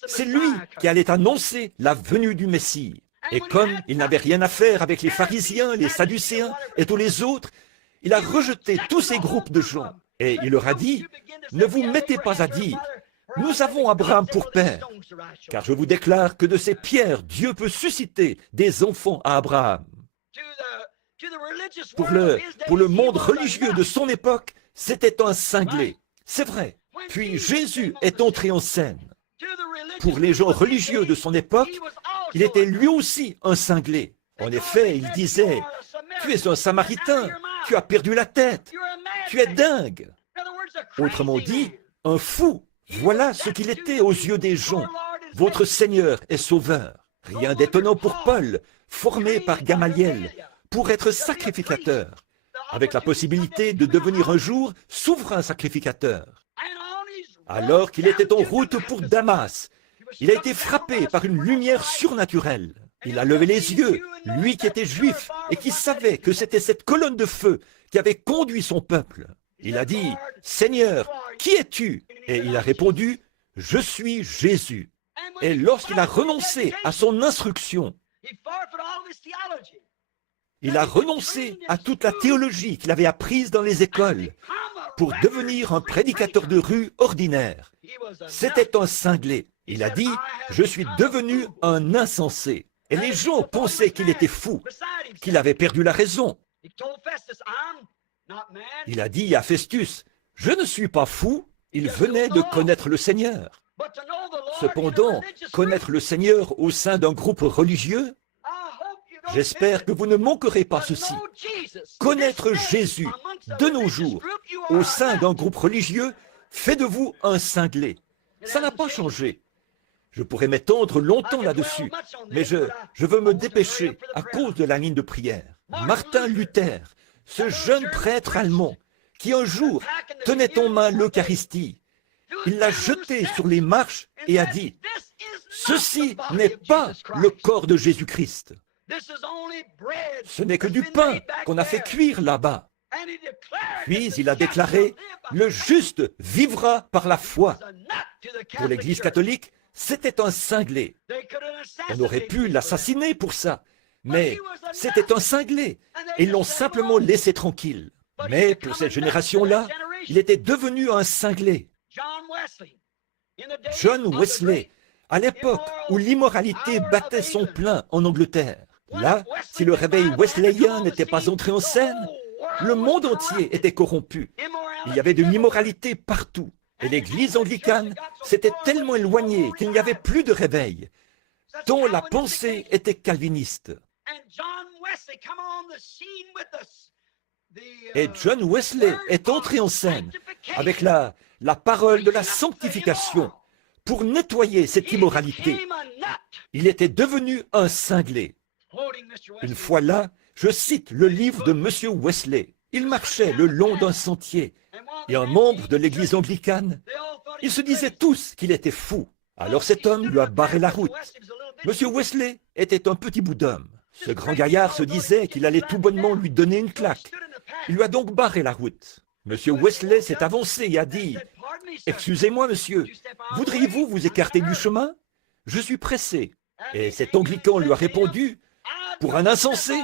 C'est lui qui allait annoncer la venue du Messie. Et comme il n'avait rien à faire avec les pharisiens, les sadducéens et tous les autres, il a rejeté tous ces groupes de gens. Et il leur a dit, ne vous mettez pas à dire, nous avons Abraham pour père, car je vous déclare que de ces pierres, Dieu peut susciter des enfants à Abraham. Pour le monde religieux de son époque, c'était un cinglé. C'est vrai. Puis Jésus est entré en scène. Pour les gens religieux de son époque, il était lui aussi un cinglé. En effet, il disait, « Tu es un Samaritain, tu as perdu la tête, tu es dingue. » Autrement dit, un fou. Voilà ce qu'il était aux yeux des gens. Votre Seigneur est sauveur. Rien d'étonnant pour Paul, formé par Gamaliel, pour être sacrificateur, avec la possibilité de devenir un jour souverain sacrificateur. Alors qu'il était en route pour Damas, il a été frappé par une lumière surnaturelle. Il a levé les yeux, lui qui était juif et qui savait que c'était cette colonne de feu qui avait conduit son peuple. Il a dit, « Seigneur, qui es-tu » Et il a répondu, « Je suis Jésus. » Et lorsqu'il a renoncé à son instruction, il a renoncé à toute la théologie qu'il avait apprise dans les écoles pour devenir un prédicateur de rue ordinaire. C'était un cinglé. Il a dit, « Je suis devenu un insensé. » Et les gens pensaient qu'il était fou, qu'il avait perdu la raison. Il a dit à Festus, « Je ne suis pas fou. » Il venait de connaître le Seigneur. Cependant, connaître le Seigneur au sein d'un groupe religieux, j'espère que vous ne manquerez pas ceci. Connaître Jésus de nos jours au sein d'un groupe religieux fait de vous un cinglé. Ça n'a pas changé. Je pourrais m'étendre longtemps là-dessus, mais je veux me dépêcher à cause de la ligne de prière. Martin Luther, ce jeune prêtre allemand, qui un jour tenait en main l'Eucharistie, il l'a jeté sur les marches et a dit, « Ceci n'est pas le corps de Jésus-Christ. Ce n'est que du pain qu'on a fait cuire là-bas. » Puis il a déclaré, « Le juste vivra par la foi. » Pour l'Église catholique, c'était un cinglé. On aurait pu l'assassiner pour ça, mais c'était un cinglé et ils l'ont simplement laissé tranquille. Mais pour cette génération-là, il était devenu un cinglé. John Wesley, à l'époque où l'immoralité battait son plein en Angleterre. Là, si le réveil wesleyen n'était pas entré en scène, le monde entier était corrompu. Il y avait de l'immoralité partout. Et l'église anglicane s'était tellement éloignée qu'il n'y avait plus de réveil, dont la pensée était calviniste. Et John Wesley est entré en scène avec la parole de la sanctification pour nettoyer cette immoralité. Il était devenu un cinglé. Une fois là, je cite le livre de M. Wesley. Il marchait le long d'un sentier et un membre de l'église anglicane, ils se disaient tous qu'il était fou. Alors cet homme lui a barré la route. M. Wesley était un petit bout d'homme. Ce grand gaillard se disait qu'il allait tout bonnement lui donner une claque. Il lui a donc barré la route. M. Wesley s'est avancé et a dit « Excusez-moi, monsieur, voudriez-vous vous écarter du chemin? Je suis pressé. » Et cet anglican lui a répondu « Pour un insensé,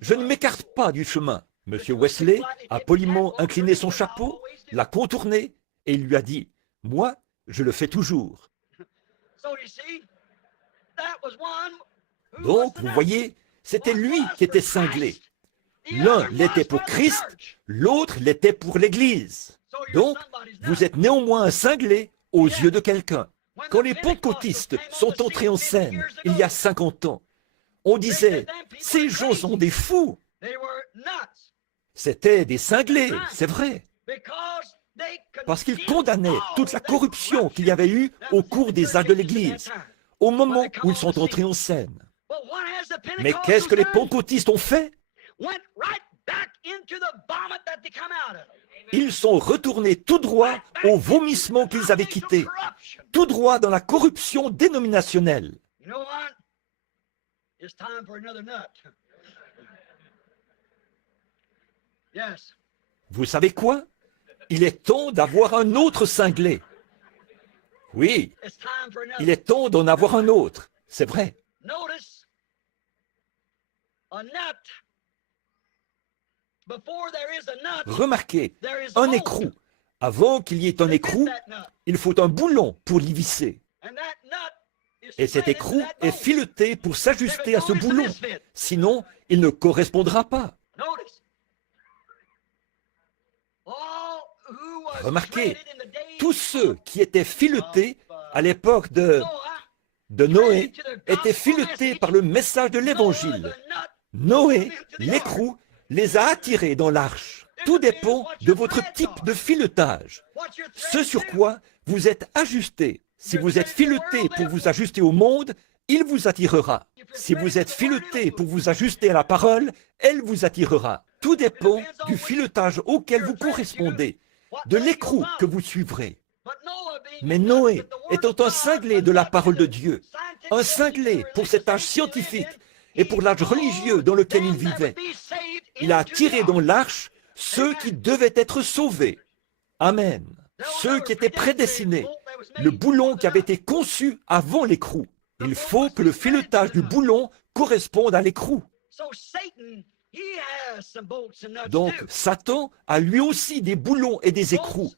je ne m'écarte pas du chemin. » M. Wesley a poliment incliné son chapeau, l'a contourné et il lui a dit « Moi, je le fais toujours. » Donc, vous voyez, c'était lui qui était cinglé. L'un l'était pour Christ, l'autre l'était pour l'Église. Donc, vous êtes néanmoins un cinglé aux yeux de quelqu'un. Quand les pentecôtistes sont entrés en scène, il y a 50 ans, on disait « Ces gens sont des fous !» C'étaient des cinglés, c'est vrai, parce qu'ils condamnaient toute la corruption qu'il y avait eu au cours des âges de l'Église, au moment où ils sont entrés en scène. Mais qu'est-ce que les pentecôtistes ont fait? Ils sont retournés tout droit au vomissement qu'ils avaient quitté, tout droit dans la corruption dénominationnelle. Vous savez quoi? Il est temps d'avoir un autre cinglé. Oui, il est temps d'en avoir un autre, c'est vrai. Remarquez, un écrou. Avant qu'il y ait un écrou, il faut un boulon pour l'y visser. Et cet écrou est fileté pour s'ajuster à ce boulon. Sinon, il ne correspondra pas. Remarquez, tous ceux qui étaient filetés à l'époque de Noé étaient filetés par le message de l'Évangile. Noé, l'écrou, les a attirés dans l'arche. Tout dépend de votre type de filetage. Ce sur quoi vous êtes ajusté. Si vous êtes fileté pour vous ajuster au monde, il vous attirera. Si vous êtes fileté pour vous ajuster à la parole, elle vous attirera. Tout dépend du filetage auquel vous correspondez, de l'écrou que vous suivrez. Mais Noé, étant un cinglé de la parole de Dieu, un cinglé pour cet âge scientifique et pour l'âge religieux dans lequel il vivait, il a attiré dans l'arche ceux qui devaient être sauvés. Amen. Ceux qui étaient prédestinés, le boulon qui avait été conçu avant l'écrou. Il faut que le filetage du boulon corresponde à l'écrou. Donc, Satan a lui aussi des boulons et des écrous.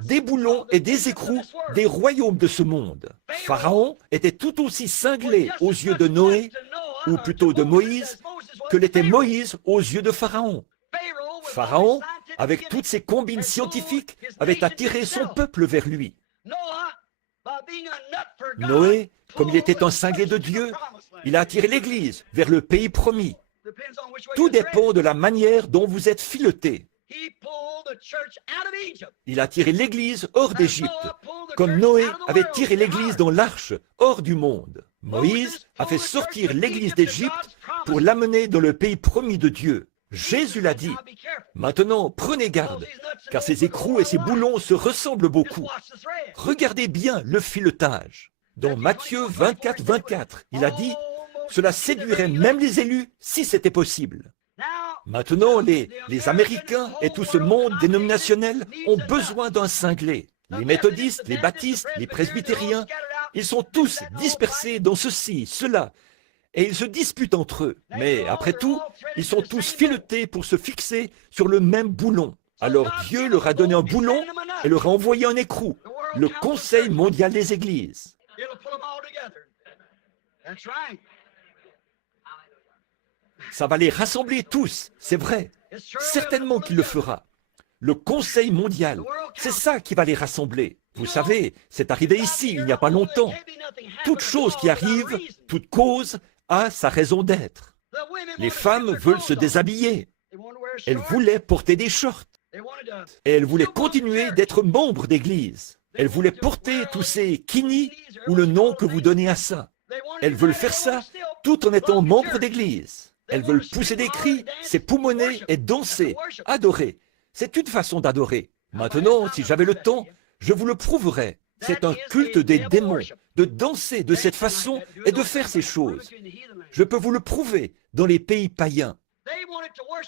Des boulons et des écrous des royaumes de ce monde. Pharaon était tout aussi cinglé aux yeux de Noé, ou plutôt de Moïse, que l'était Moïse aux yeux de Pharaon. Pharaon, avec toutes ses combines scientifiques, avait attiré son peuple vers lui. Noé, comme il était un cinglé de Dieu, il a attiré l'Église vers le pays promis. Tout dépend de la manière dont vous êtes fileté. Il a tiré l'Église hors d'Égypte, comme Noé avait tiré l'Église dans l'arche, hors du monde. Moïse a fait sortir l'Église d'Égypte pour l'amener dans le pays promis de Dieu. Jésus l'a dit. Maintenant, prenez garde, car ces écrous et ces boulons se ressemblent beaucoup. Regardez bien le filetage. Dans Matthieu 24, 24, il a dit « Cela séduirait même les élus si c'était possible ». Maintenant, les Américains et tout ce monde dénominationnel ont besoin d'un cinglé. Les méthodistes, les baptistes, les presbytériens, ils sont tous dispersés dans ceci, cela. et ils se disputent entre eux. Mais après tout, ils sont tous filetés pour se fixer sur le même boulon. Alors Dieu leur a donné un boulon et leur a envoyé un écrou, le Conseil mondial des Églises. Ça va les rassembler tous, c'est vrai. Certainement qu'il le fera. Le Conseil mondial, c'est ça qui va les rassembler. Vous savez, c'est arrivé ici, il n'y a pas longtemps. Toute chose qui arrive, toute cause, a sa raison d'être. Les femmes veulent se déshabiller. Elles voulaient porter des shorts. Et elles voulaient continuer d'être membres d'église. Elles voulaient porter tous ces kinis ou le nom que vous donnez à ça. Elles veulent faire ça tout en étant membres d'église. Elles veulent pousser des cris, s'époumoner et danser, adorer. C'est une façon d'adorer. Maintenant, si j'avais le temps, je vous le prouverais. C'est un culte des démons, de danser de cette façon et de faire ces choses. Je peux vous le prouver dans les pays païens.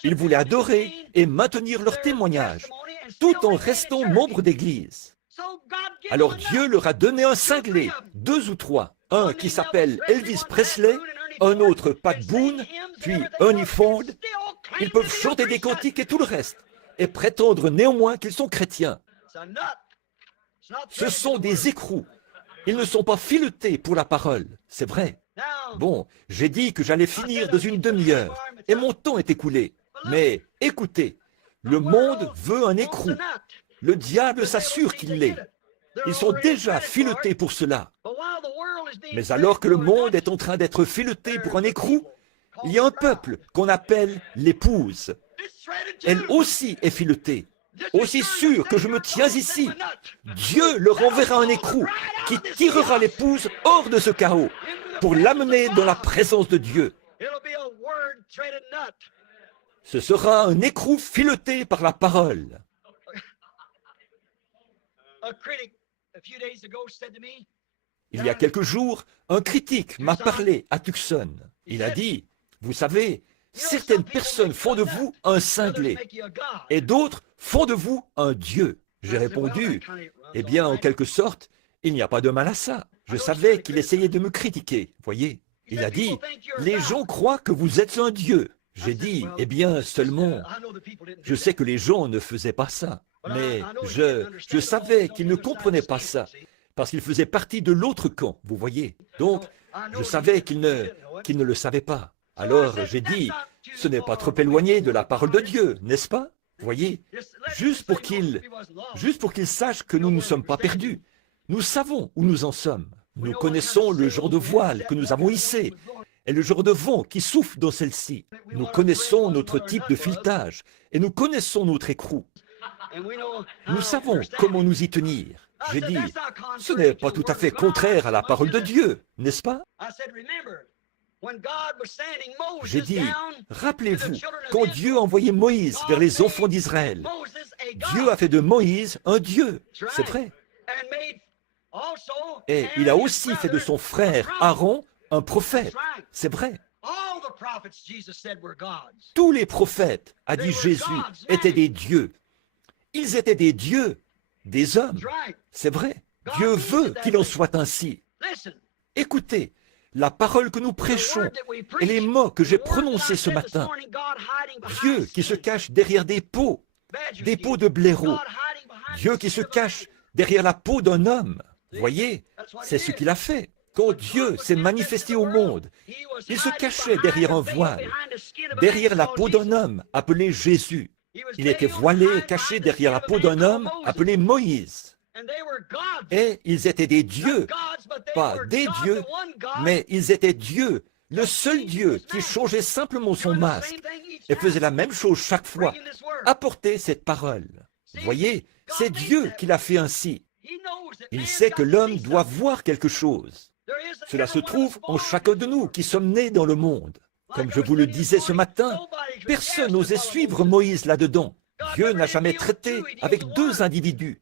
Ils voulaient adorer et maintenir leur témoignage, tout en restant membres d'église. Alors Dieu leur a donné un cinglé, 2 ou 3. Un qui s'appelle Elvis Presley, un autre Pat Boone, puis Ernie Ford. Ils peuvent chanter des cantiques et tout le reste, et prétendre néanmoins qu'ils sont chrétiens. Ce sont des écrous. Ils ne sont pas filetés pour la parole, c'est vrai. Bon, j'ai dit que j'allais finir dans une demi-heure, et mon temps est écoulé. Mais écoutez, le monde veut un écrou. Le diable s'assure qu'il l'est. Ils sont déjà filetés pour cela. Mais alors que le monde est en train d'être fileté pour un écrou, il y a un peuple qu'on appelle l'épouse. Elle aussi est filetée. Aussi sûr que je me tiens ici, Dieu leur enverra un écrou qui tirera l'épouse hors de ce chaos pour l'amener dans la présence de Dieu. Ce sera un écrou fileté par la parole. Il y a quelques jours, un critique m'a parlé à Tucson. Il a dit, vous savez, certaines personnes font de vous un cinglé et d'autres font de vous un Dieu. J'ai répondu, eh bien, en quelque sorte, il n'y a pas de mal à ça. Je savais qu'il essayait de me critiquer, voyez. Il a dit, les gens croient que vous êtes un Dieu. J'ai dit, eh bien, seulement, je sais que les gens ne faisaient pas ça. Mais je savais qu'ils ne comprenaient pas ça, parce qu'ils faisaient partie de l'autre camp, vous voyez. Donc, je savais qu'ils ne le savaient pas. Alors, j'ai dit, ce n'est pas trop éloigné de la parole de Dieu, n'est-ce pas? Voyez, juste pour qu'ils sachent que nous ne sommes pas perdus. Nous savons où nous en sommes. Nous connaissons le genre de voile que nous avons hissé et le genre de vent qui souffle dans celle-ci. Nous connaissons notre type de filetage et nous connaissons notre écrou. Nous savons comment nous y tenir. J'ai dit, ce n'est pas tout à fait contraire à la parole de Dieu, n'est-ce pas? J'ai dit, rappelez-vous, quand Dieu a envoyé Moïse vers les enfants d'Israël, Dieu a fait de Moïse un Dieu, c'est vrai. Et il a aussi fait de son frère Aaron un prophète, c'est vrai. Tous les prophètes, a dit Jésus, étaient des dieux. Ils étaient des dieux, des hommes, c'est vrai. Dieu veut qu'il en soit ainsi. Écoutez, la parole que nous prêchons et les mots que j'ai prononcés ce matin, Dieu qui se cache derrière des peaux de blaireau, Dieu qui se cache derrière la peau d'un homme, voyez, c'est ce qu'il a fait. Quand Dieu s'est manifesté au monde, il se cachait derrière un voile, derrière la peau d'un homme appelé Jésus. Il était voilé et caché derrière la peau d'un homme appelé Moïse. Et ils étaient des dieux, pas des dieux, mais ils étaient Dieu, le seul Dieu qui changeait simplement son masque et faisait la même chose chaque fois, apporter cette parole. Voyez, c'est Dieu qui l'a fait ainsi. Il sait que l'homme doit voir quelque chose. Cela se trouve en chacun de nous qui sommes nés dans le monde. Comme je vous le disais ce matin, personne n'osait suivre Moïse là-dedans. Dieu n'a jamais traité avec 2 individus.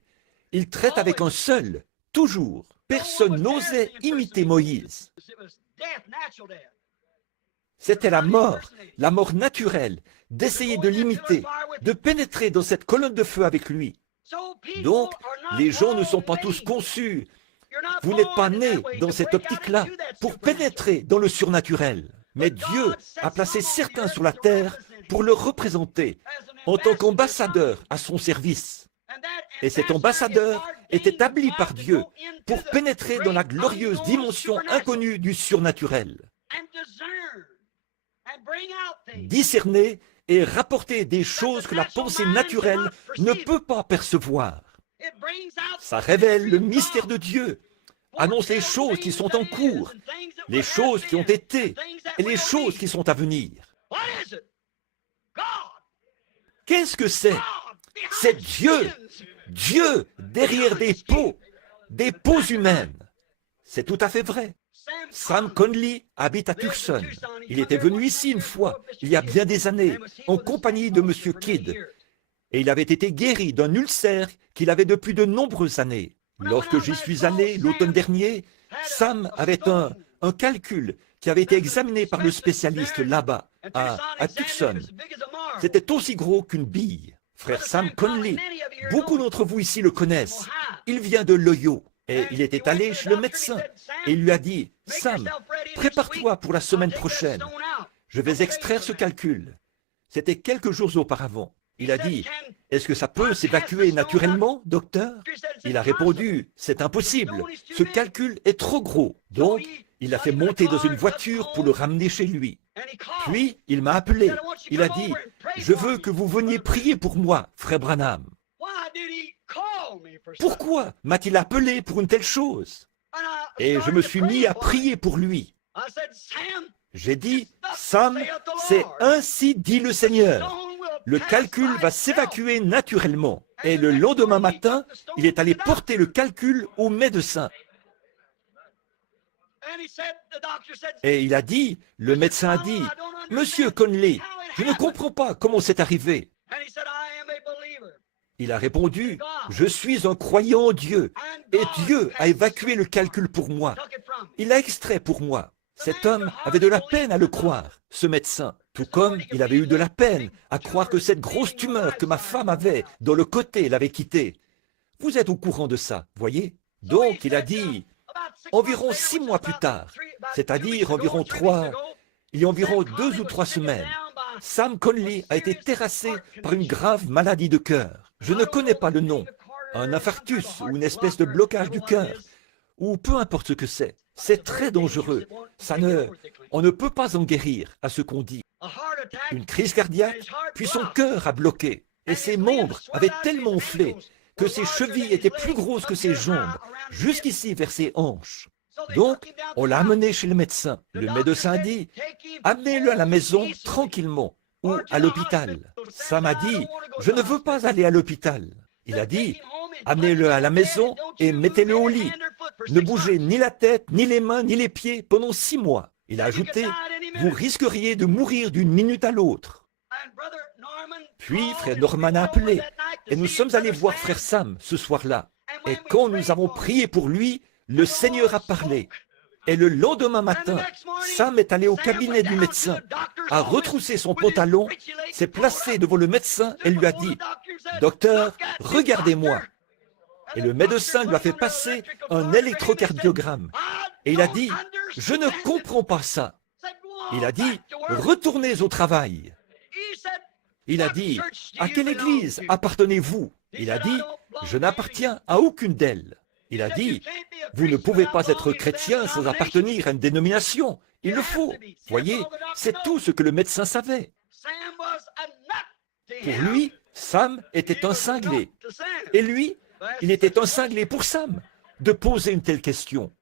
Il traite avec un seul, toujours. Personne n'osait imiter Moïse. C'était la mort naturelle, d'essayer de l'imiter, de pénétrer dans cette colonne de feu avec lui. Donc, les gens ne sont pas tous conçus Vous n'êtes pas né dans cette optique-là pour pénétrer dans le surnaturel. Mais Dieu a placé certains sur la terre pour le représenter en tant qu'ambassadeur à son service. Et cet ambassadeur est établi par Dieu pour pénétrer dans la glorieuse dimension inconnue du surnaturel. Discerner et rapporter des choses que la pensée naturelle ne peut pas percevoir. Ça révèle le mystère de Dieu, annonce les choses qui sont en cours, les choses qui ont été et les choses qui sont à venir. Qu'est-ce que c'est? C'est Dieu, Dieu derrière des peaux humaines. C'est tout à fait vrai. Sam Conley habite à Tucson. Il était venu ici une fois, il y a bien des années, en compagnie de M. Kidd. Et il avait été guéri d'un ulcère qu'il avait depuis de nombreuses années. Lorsque j'y suis allé l'automne dernier, Sam avait un calcul qui avait été examiné par le spécialiste là-bas, à Tucson. C'était aussi gros qu'une bille. Frère Sam Conley, beaucoup d'entre vous ici le connaissent. Il vient de l'Ohio et il était allé chez le médecin et il lui a dit « Sam, prépare-toi pour la semaine prochaine. Je vais extraire ce calcul. » C'était quelques jours auparavant. Il a dit « Est-ce que ça peut s'évacuer naturellement, docteur ?» Il a répondu « C'est impossible. Ce calcul est trop gros. » Donc, il l'a fait monter dans une voiture pour le ramener chez lui. Puis, il m'a appelé. Il a dit « Je veux que vous veniez prier pour moi, frère Branham. » Pourquoi m'a-t-il appelé pour une telle chose? Et je me suis mis à prier pour lui. J'ai dit « Sam, c'est ainsi dit le Seigneur. Le calcul va s'évacuer naturellement. » Et le lendemain matin, il est allé porter le calcul au médecin. Et il a dit, le médecin a dit, « Monsieur Conley, je ne comprends pas comment c'est arrivé. » Il a répondu, « Je suis un croyant en Dieu, et Dieu a évacué le calcul pour moi. Il l'a extrait pour moi. » Cet homme avait de la peine à le croire, ce médecin, tout comme il avait eu de la peine à croire que cette grosse tumeur que ma femme avait dans le côté l'avait quitté. Vous êtes au courant de ça, voyez? Donc il a dit, environ 6 mois plus tard, c'est-à-dire il y a environ 2 ou 3 semaines, Sam Conley a été terrassé par une grave maladie de cœur. Je ne connais pas le nom, un infarctus ou une espèce de blocage du cœur, ou peu importe ce que c'est. C'est très dangereux. On ne peut pas en guérir, à ce qu'on dit. Une crise cardiaque, puis son cœur a bloqué, et ses membres avaient tellement enflé que ses chevilles étaient plus grosses que ses jambes, jusqu'ici vers ses hanches. Donc, on l'a amené chez le médecin. Le médecin a dit, amenez-le à la maison tranquillement, ou à l'hôpital. Ça m'a dit, je ne veux pas aller à l'hôpital. Il a dit, amenez-le à la maison et mettez-le au lit. Ne bougez ni la tête, ni les mains, ni les pieds pendant 6 mois. Il a ajouté, vous risqueriez de mourir d'une minute à l'autre. Puis, frère Norman a appelé, et nous sommes allés voir frère Sam ce soir-là. Et quand nous avons prié pour lui, le Seigneur a parlé. Et le lendemain matin, Sam est allé au cabinet du médecin, a retroussé son pantalon, s'est placé devant le médecin et lui a dit, « Docteur, regardez-moi. » Et le médecin lui a fait passer un électrocardiogramme. Et il a dit, « Je ne comprends pas ça. » Il a dit, « Retournez au travail. » Il a dit, « À quelle église appartenez-vous » Il a dit, « Je n'appartiens à aucune d'elles. » Il a dit, « Vous ne pouvez pas être chrétien sans appartenir à une dénomination. Il le faut. » Voyez, c'est tout ce que le médecin savait. Pour lui, Sam était un cinglé. Et lui, il était un cinglé pour Sam de poser une telle question.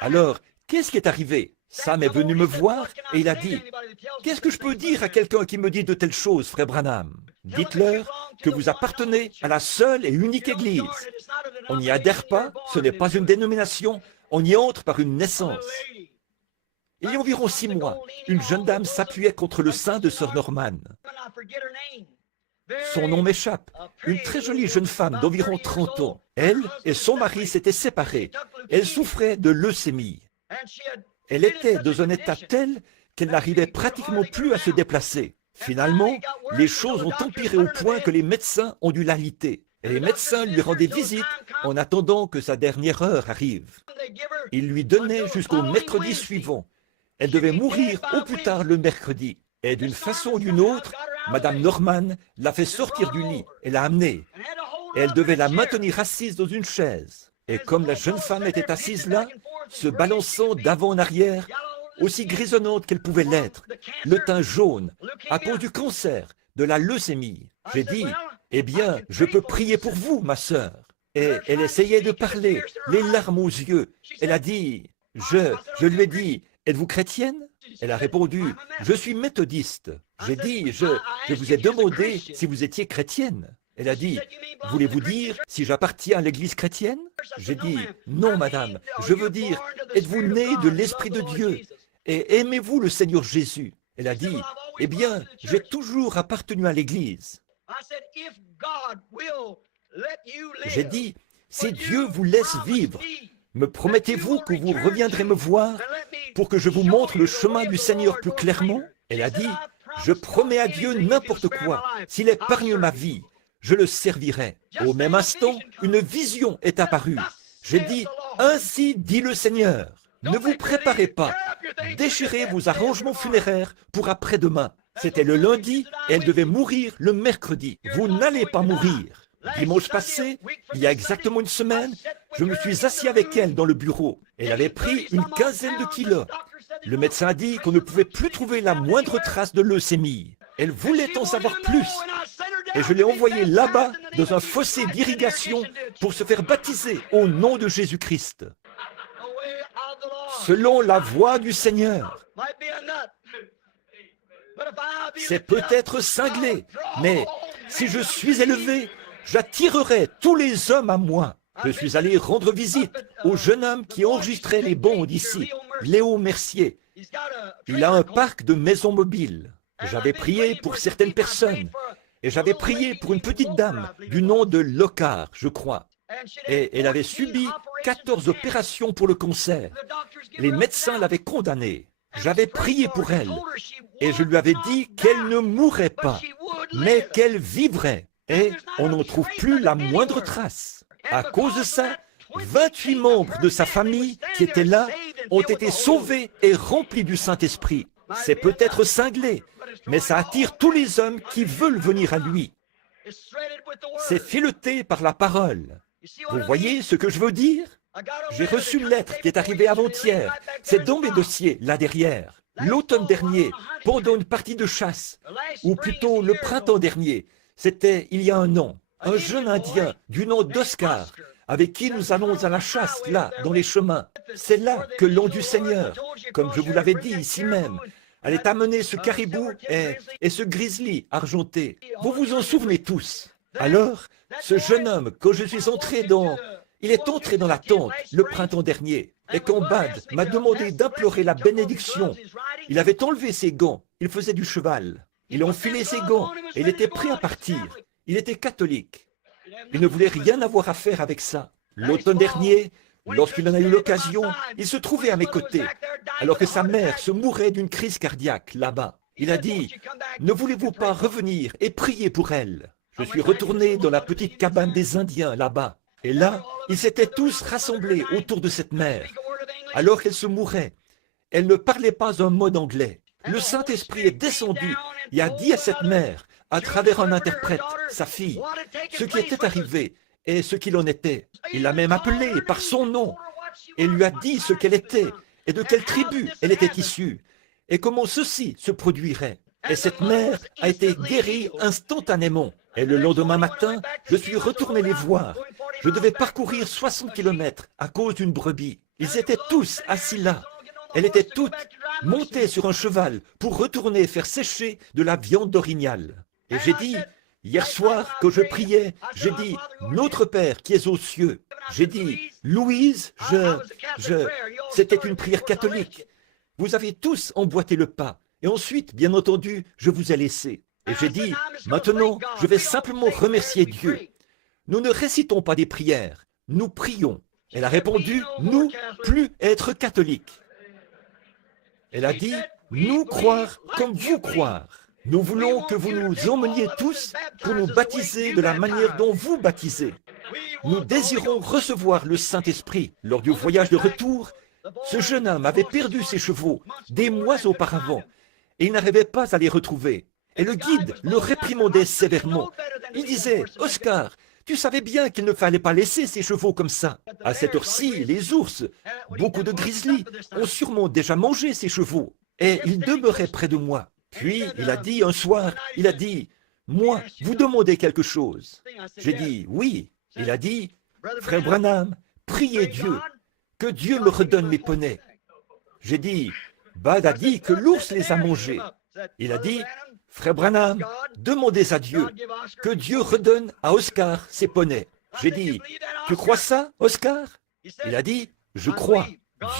Alors, qu'est-ce qui est arrivé? Sam est venu me voir et il a dit, « Qu'est-ce que je peux dire à quelqu'un qui me dit de telles choses, frère Branham? Dites-leur que vous appartenez à la seule et unique Église. On n'y adhère pas, ce n'est pas une dénomination, on y entre par une naissance. » Il y a environ 6 mois, une jeune dame s'appuyait contre le sein de sœur Norman. Son nom m'échappe. Une très jolie jeune femme d'environ 30 ans. Elle et son mari s'étaient séparés. Elle souffrait de leucémie. Elle était dans un état tel qu'elle n'arrivait pratiquement plus à se déplacer. Finalement, les choses ont empiré au point que les médecins ont dû l'aliter. Et les médecins lui rendaient visite en attendant que sa dernière heure arrive. Ils lui donnaient jusqu'au mercredi suivant. Elle devait mourir au plus tard le mercredi. Et d'une façon ou d'une autre, Madame Norman l'a fait sortir du lit et l'a amenée. Et elle devait la maintenir assise dans une chaise. Et comme la jeune femme était assise là, se balançant d'avant en arrière, aussi grisonnante qu'elle pouvait l'être, le teint jaune, à cause du cancer, de la leucémie. J'ai dit, eh bien, je peux prier pour vous, ma sœur. Et elle essayait de parler, les larmes aux yeux. Elle a dit, je lui ai dit, êtes-vous chrétienne? Elle a répondu, je suis méthodiste. J'ai dit, je vous ai demandé si vous étiez chrétienne. Elle a dit, voulez-vous dire si j'appartiens à l'église chrétienne? J'ai dit, non madame, je veux dire, êtes-vous née de l'Esprit de Dieu et aimez-vous le Seigneur Jésus? Elle a dit, eh bien, j'ai toujours appartenu à l'église. J'ai dit, si Dieu vous laisse vivre, me promettez-vous que vous reviendrez me voir pour que je vous montre le chemin du Seigneur plus clairement? Elle a dit, je promets à Dieu n'importe quoi, s'il épargne ma vie, je le servirai. Au même instant, une vision est apparue. J'ai dit, ainsi dit le Seigneur, ne vous préparez pas, déchirez vos arrangements funéraires pour après-demain. C'était le lundi et elle devait mourir le mercredi. Vous n'allez pas mourir. Dimanche passé, il y a exactement une semaine, je me suis assis avec elle dans le bureau. Elle avait pris une quinzaine de kilos. Le médecin a dit qu'on ne pouvait plus trouver la moindre trace de leucémie. Elle voulait en savoir plus. Et je l'ai envoyée là-bas, dans un fossé d'irrigation, pour se faire baptiser au nom de Jésus-Christ. Selon la voie du Seigneur. C'est peut-être cinglé, mais si je suis élevé, j'attirerai tous les hommes à moi. Je suis allé rendre visite au jeune homme qui enregistrait les bons d'ici, Léo Mercier. Il a un parc de maisons mobiles. J'avais prié pour certaines personnes et j'avais prié pour une petite dame du nom de Locard, je crois. Et elle avait subi 14 opérations pour le cancer. Les médecins l'avaient condamnée. J'avais prié pour elle et je lui avais dit qu'elle ne mourrait pas, mais qu'elle vivrait. Et on n'en trouve plus la moindre trace. À cause de ça, 28 membres de sa famille qui étaient là ont été sauvés et remplis du Saint-Esprit. C'est peut-être cinglé, mais ça attire tous les hommes qui veulent venir à lui. C'est fileté par la parole. Vous voyez ce que je veux dire? J'ai reçu une lettre qui est arrivée avant-hier. C'est dans mes dossiers, là derrière. L'automne dernier, pendant une partie de chasse, ou plutôt le printemps dernier, c'était il y a un an, un jeune Indien du nom d'Oscar, avec qui nous allons à la chasse, là, dans les chemins. C'est là que l'ange du Seigneur, comme je vous l'avais dit ici même, allait amener ce caribou et ce grizzly argenté. Vous vous en souvenez tous. Alors, ce jeune homme, quand je suis entré il est entré dans la tente le printemps dernier. Et quand Bad m'a demandé d'implorer la bénédiction, il avait enlevé ses gants, il faisait du cheval. Il a enfilé ses gants et il était prêt à partir. Il était catholique. Il ne voulait rien avoir à faire avec ça. L'automne dernier, lorsqu'il en a eu l'occasion, il se trouvait à mes côtés, alors que sa mère se mourait d'une crise cardiaque là-bas. Il a dit, ne voulez-vous pas revenir et prier pour elle? Je suis retourné dans la petite cabane des Indiens là-bas. Et là, ils s'étaient tous rassemblés autour de cette mère. Alors qu'elle se mourait, elle ne parlait pas un mot d'anglais. Le Saint-Esprit est descendu et a dit à cette mère, à travers un interprète, sa fille, ce qui était arrivé et ce qu'il en était. Il l'a même appelée par son nom et lui a dit ce qu'elle était et de quelle tribu elle était issue et comment ceci se produirait. Et cette mère a été guérie instantanément. Et le lendemain matin, je suis retourné les voir. Je devais parcourir 60 km à cause d'une brebis. Ils étaient tous assis là. Elle était toute montée sur un cheval pour retourner faire sécher de la viande d'orignal. Et j'ai dit, hier soir, quand je priais, j'ai dit, notre Père qui es aux cieux. J'ai dit, Louise, c'était une prière catholique. Vous avez tous emboîté le pas. Et ensuite, bien entendu, je vous ai laissé. Et j'ai dit, maintenant, je vais simplement remercier Dieu. Nous ne récitons pas des prières, nous prions. Elle a répondu, nous, plus être catholiques. Elle a dit, nous croire comme vous croire. Nous voulons que vous nous emmeniez tous pour nous baptiser de la manière dont vous baptisez. Nous désirons recevoir le Saint-Esprit. Lors du voyage de retour, ce jeune homme avait perdu ses chevaux des mois auparavant et il n'arrivait pas à les retrouver. Et le guide le réprimandait sévèrement. Il disait, « Oscar, tu savais bien qu'il ne fallait pas laisser ces chevaux comme ça. À cette heure-ci, les ours, beaucoup de grizzlies, ont sûrement déjà mangé ces chevaux. Et ils demeuraient près de moi. » Puis, il a dit un soir, il a dit, « Moi, vous demandez quelque chose. » J'ai dit, « Oui. » Il a dit, « Frère Branham, priez Dieu, que Dieu me redonne mes poneys. » J'ai dit, « Bud a dit que l'ours les a mangés. » Il a dit, « Frère Branham, demandez à Dieu que Dieu redonne à Oscar ses poneys. » J'ai dit, « Tu crois ça, Oscar ?» Il a dit, « Je crois.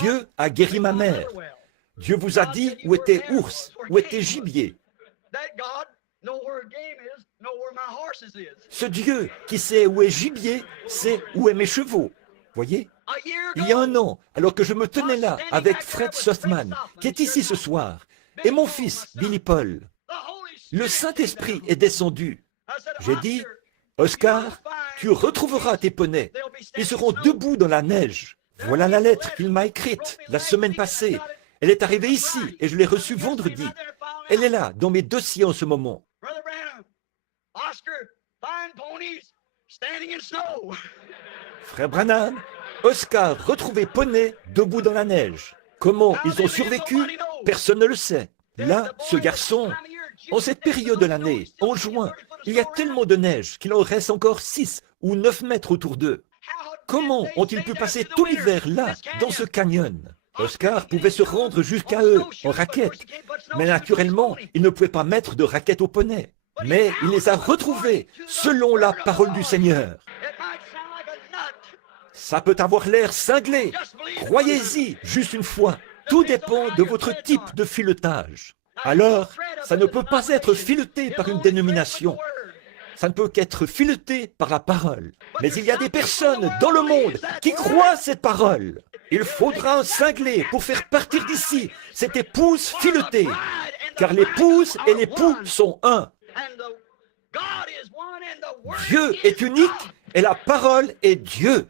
Dieu a guéri ma mère. Dieu vous a dit où était ours, où était gibier. Ce Dieu qui sait où est gibier, sait où est mes chevaux. Voyez? Il y a un an, alors que je me tenais là avec Fred Sothman, qui est ici ce soir, et mon fils, Billy Paul, le Saint-Esprit est descendu. J'ai dit, Oscar, tu retrouveras tes poneys. Ils seront debout dans la neige. Voilà la lettre qu'il m'a écrite la semaine passée. Elle est arrivée ici et je l'ai reçue vendredi. Elle est là, dans mes dossiers en ce moment. Frère Branham, Oscar retrouvé poney debout dans la neige. Comment ils ont survécu? Personne ne le sait. Là, ce garçon, en cette période de l'année, en juin, il y a tellement de neige qu'il en reste encore 6 ou 9 mètres autour d'eux. Comment ont-ils pu passer tout l'hiver là, dans ce canyon? Oscar pouvait se rendre jusqu'à eux en raquette, mais naturellement, il ne pouvait pas mettre de raquette au poney. Mais il les a retrouvés selon la parole du Seigneur. Ça peut avoir l'air cinglé. Croyez-y juste une fois. Tout dépend de votre type de filetage. Alors, ça ne peut pas être fileté par une dénomination. Ça ne peut qu'être fileté par la parole. Mais il y a des personnes dans le monde qui croient cette parole. Il faudra un cinglé pour faire partir d'ici cette épouse filetée. Car l'épouse et l'époux sont un. Dieu est unique et la parole est Dieu.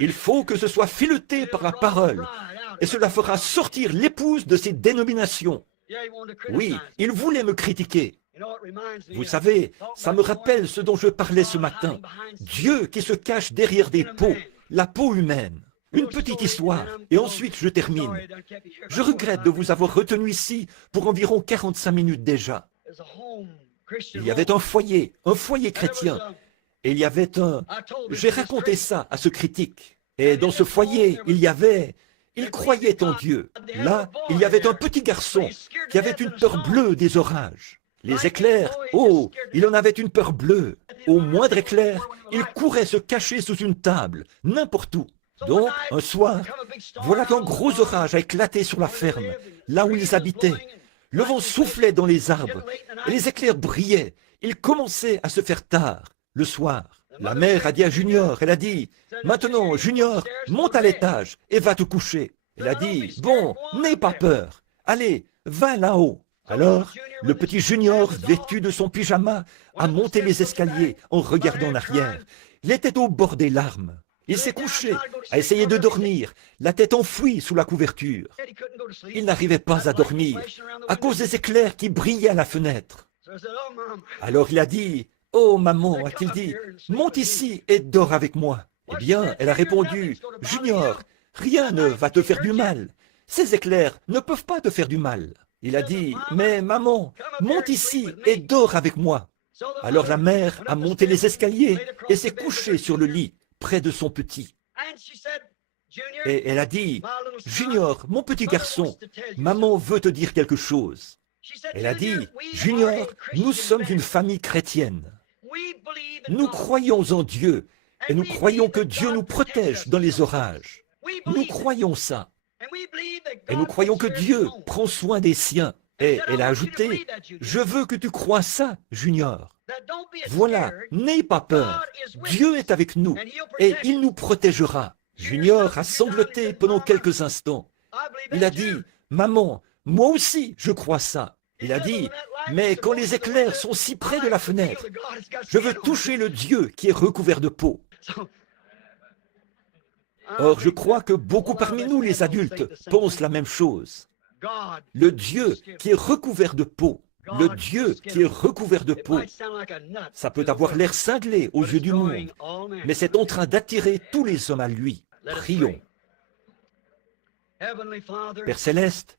Il faut que ce soit fileté par la parole et cela fera sortir l'épouse de ces dénominations. Oui, il voulait me critiquer. Vous savez, ça me rappelle ce dont je parlais ce matin. Dieu qui se cache derrière des peaux, la peau humaine. Une petite histoire, et ensuite je termine. Je regrette de vous avoir retenu ici pour environ 45 minutes déjà. Il y avait un foyer chrétien, et il y avait un... J'ai raconté ça à ce critique. Et dans ce foyer, il croyait en Dieu. Là, il y avait un petit garçon qui avait une peur bleue des orages. Les éclairs, oh, il en avait une peur bleue. Au moindre éclair, il courait se cacher sous une table, n'importe où. Donc, un soir, voilà qu'un gros orage a éclaté sur la ferme, là où ils habitaient. Le vent soufflait dans les arbres, et les éclairs brillaient. Il commençait à se faire tard, le soir. La mère a dit à Junior, elle a dit, « Maintenant, Junior, monte à l'étage et va te coucher. » Elle a dit, « Bon, n'aie pas peur. Allez, va là-haut. » Alors, le petit Junior, vêtu de son pyjama, a monté les escaliers en regardant en arrière. Il était au bord des larmes. Il s'est couché, a essayé de dormir, la tête enfouie sous la couverture. Il n'arrivait pas à dormir, à cause des éclairs qui brillaient à la fenêtre. Alors il a dit, « Oh maman, a-t-il dit, monte ici et dors avec moi. » Eh bien, elle a répondu, « Junior, rien ne va te faire du mal. Ces éclairs ne peuvent pas te faire du mal. » Il a dit, « Mais maman, monte ici et dors avec moi. » Alors la mère a monté les escaliers et s'est couchée sur le lit, près de son petit. Et elle a dit, « Junior, mon petit garçon, maman veut te dire quelque chose. » Elle a dit, « Junior, nous sommes une famille chrétienne. Nous croyons en Dieu et nous croyons que Dieu nous protège dans les orages. Nous croyons ça. Et nous croyons que Dieu prend soin des siens. » Et elle a ajouté, « Je veux que tu crois ça, Junior. Voilà, n'aie pas peur. Dieu est avec nous et il nous protégera. » Junior a sangloté pendant quelques instants. Il a dit, « Maman, Moi aussi, je crois ça. Il a dit, mais quand les éclairs sont si près de la fenêtre, je veux toucher le Dieu qui est recouvert de peau. Or, je crois que beaucoup parmi nous, les adultes, pensent la même chose. Le Dieu qui est recouvert de peau, le Dieu qui est recouvert de peau, ça peut avoir l'air cinglé aux yeux du monde, mais c'est en train d'attirer tous les hommes à lui. Prions. Père Céleste,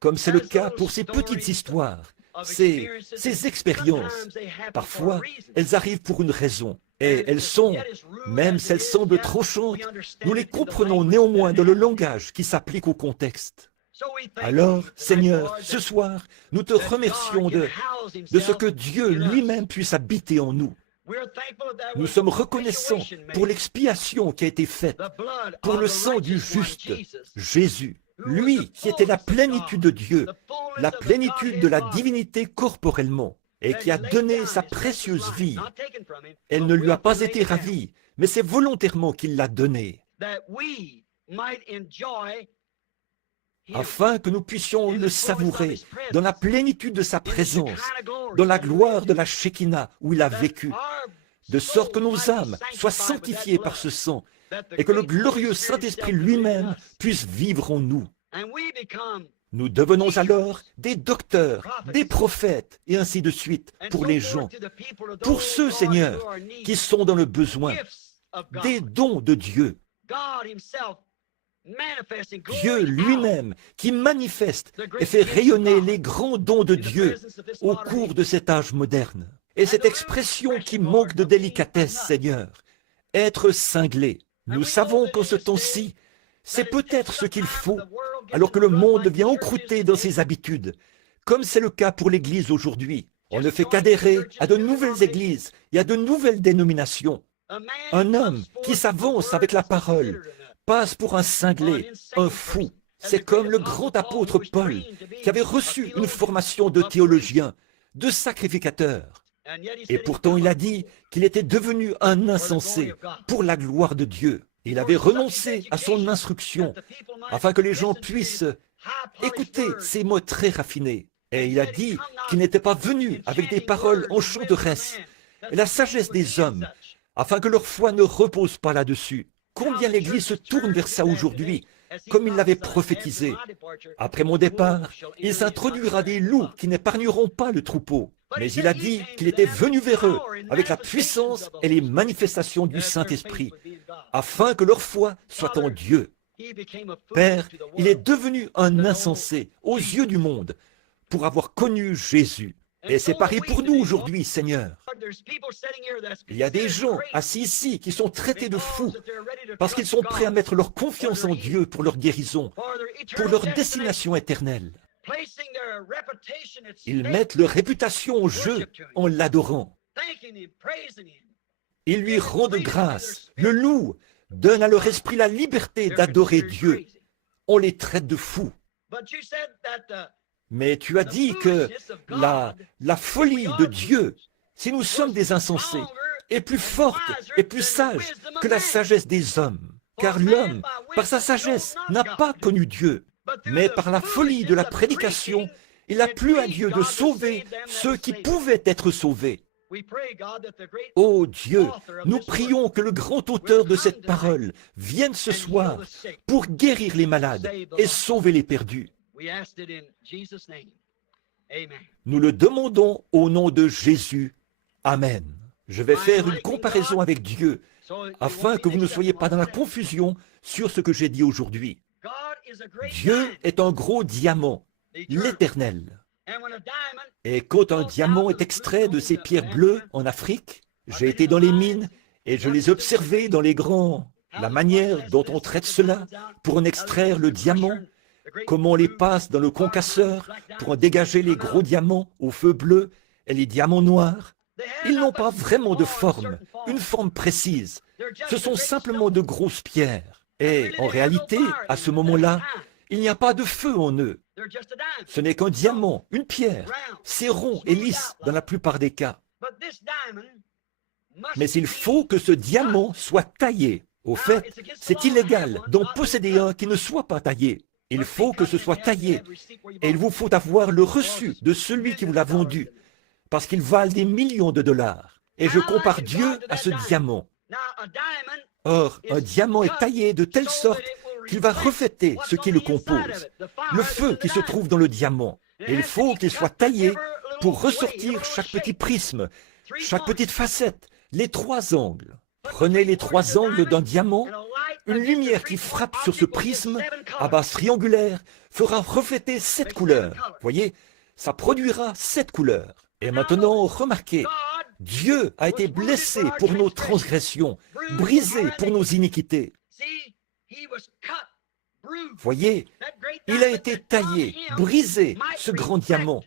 comme c'est le cas pour ces petites histoires, ces expériences, parfois, elles arrivent pour une raison. Et elles sont, même si elles semblent tronchantes, nous les comprenons néanmoins dans le langage qui s'applique au contexte. Alors, Seigneur, ce soir, nous te remercions de ce que Dieu lui-même puisse habiter en nous. Nous sommes reconnaissants pour l'expiation qui a été faite, pour le sang du juste, Jésus, lui qui était la plénitude de Dieu, la plénitude de la divinité corporellement, et qui a donné sa précieuse vie. Elle ne lui a pas été ravie, mais c'est volontairement qu'il l'a donnée, afin que nous puissions le savourer dans la plénitude de sa présence, dans la gloire de la Shekinah où il a vécu, de sorte que nos âmes soient sanctifiées par ce sang et que le glorieux Saint-Esprit lui-même puisse vivre en nous. Nous devenons alors des docteurs, des prophètes, et ainsi de suite, pour les gens, pour ceux, Seigneur, qui sont dans le besoin, des dons de Dieu. Dieu lui-même qui manifeste et fait rayonner les grands dons de Dieu au cours de cet âge moderne. Et cette expression qui manque de délicatesse, Seigneur, être cinglé. Nous savons qu'en ce temps-ci, c'est peut-être ce qu'il faut, alors que le monde devient encrouté dans ses habitudes, comme c'est le cas pour l'Église aujourd'hui. On ne fait qu'adhérer à de nouvelles églises et à de nouvelles dénominations. Un homme qui s'avance avec la parole passe pour un cinglé, un fou. C'est comme le grand apôtre Paul, qui avait reçu une formation de théologien, de sacrificateur. Et pourtant il a dit qu'il était devenu un insensé pour la gloire de Dieu. Il avait renoncé à son instruction, afin que les gens puissent écouter ces mots très raffinés. Et il a dit qu'il n'était pas venu avec des paroles enchanteresses et la sagesse des hommes, afin que leur foi ne repose pas là-dessus. Combien l'Église se tourne vers ça aujourd'hui, comme il l'avait prophétisé. Après mon départ, il s'introduira des loups qui n'épargneront pas le troupeau. Mais il a dit qu'il était venu vers eux avec la puissance et les manifestations du Saint-Esprit, afin que leur foi soit en Dieu. Père, il est devenu un insensé aux yeux du monde pour avoir connu Jésus. Et c'est pareil pour nous aujourd'hui, Seigneur. Il y a des gens assis ici qui sont traités de fous parce qu'ils sont prêts à mettre leur confiance en Dieu pour leur guérison, pour leur destination éternelle. Ils mettent leur réputation au jeu en l'adorant. Ils lui rendent grâce, le louent, donnent à leur esprit la liberté d'adorer Dieu. On les traite de fous. Mais tu as dit que la folie de Dieu, si nous sommes des insensés, est plus forte et plus sage que la sagesse des hommes. Car l'homme, par sa sagesse, n'a pas connu Dieu. Mais par la folie de la prédication, il a plu à Dieu de sauver ceux qui pouvaient être sauvés. Ô Dieu, nous prions que le grand auteur de cette parole vienne ce soir pour guérir les malades et sauver les perdus. Nous le demandons au nom de Jésus. Amen. Je vais faire une comparaison avec Dieu, afin que vous ne soyez pas dans la confusion sur ce que j'ai dit aujourd'hui. Dieu est un gros diamant, l'Éternel. Et quand un diamant est extrait de ces pierres bleues en Afrique, j'ai été dans les mines et je les ai observées dans les grands. La manière dont on traite cela pour en extraire le diamant, comment on les passe dans le concasseur pour en dégager les gros diamants au feu bleu et les diamants noirs. Ils n'ont pas vraiment de forme, une forme précise. Ce sont simplement de grosses pierres. Et en réalité, à ce moment-là, il n'y a pas de feu en eux. Ce n'est qu'un diamant, une pierre. C'est rond et lisse dans la plupart des cas. Mais il faut que ce diamant soit taillé. Au fait, c'est illégal d'en posséder un qui ne soit pas taillé. Il faut que ce soit taillé, et il vous faut avoir le reçu de celui qui vous l'a vendu, parce qu'il valent des millions de dollars. Et je compare Dieu à ce diamant. Or, un diamant est taillé de telle sorte qu'il va refléter ce qui le compose, le feu qui se trouve dans le diamant. Et il faut qu'il soit taillé pour ressortir chaque petit prisme, chaque petite facette, les trois angles. Prenez les trois angles d'un diamant, une lumière qui frappe sur ce prisme à base triangulaire fera refléter 7 couleurs. Voyez, ça produira 7 couleurs. Et maintenant, remarquez, Dieu a été blessé pour nos transgressions, brisé pour nos iniquités. Voyez, il a été taillé, brisé, ce grand diamant,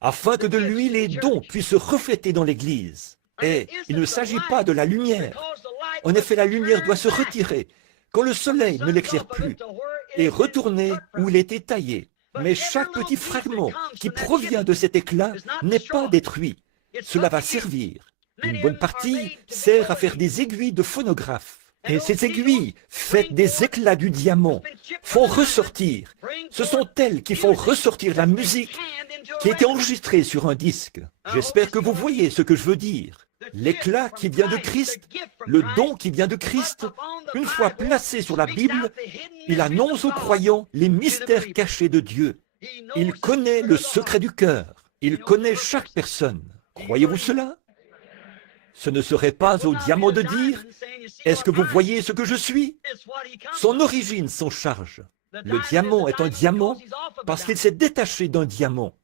afin que de lui les dons puissent se refléter dans l'Église. Et il ne s'agit pas de la lumière. En effet, la lumière doit se retirer quand le soleil ne l'éclaire plus et retourner où il était taillé. Mais chaque petit fragment qui provient de cet éclat n'est pas détruit. Cela va servir. Une bonne partie sert à faire des aiguilles de phonographe. Et ces aiguilles, faites des éclats du diamant, font ressortir. Ce sont elles qui font ressortir la musique qui a été enregistrée sur un disque. J'espère que vous voyez ce que je veux dire. L'éclat qui vient de Christ, le don qui vient de Christ, une fois placé sur la Bible, il annonce aux croyants les mystères cachés de Dieu. Il connaît le secret du cœur. Il connaît chaque personne. Croyez-vous cela? Ce ne serait pas au diamant de dire « Est-ce que vous voyez ce que je suis ?» Son origine s'en charge. Le diamant est un diamant parce qu'il s'est détaché d'un diamant.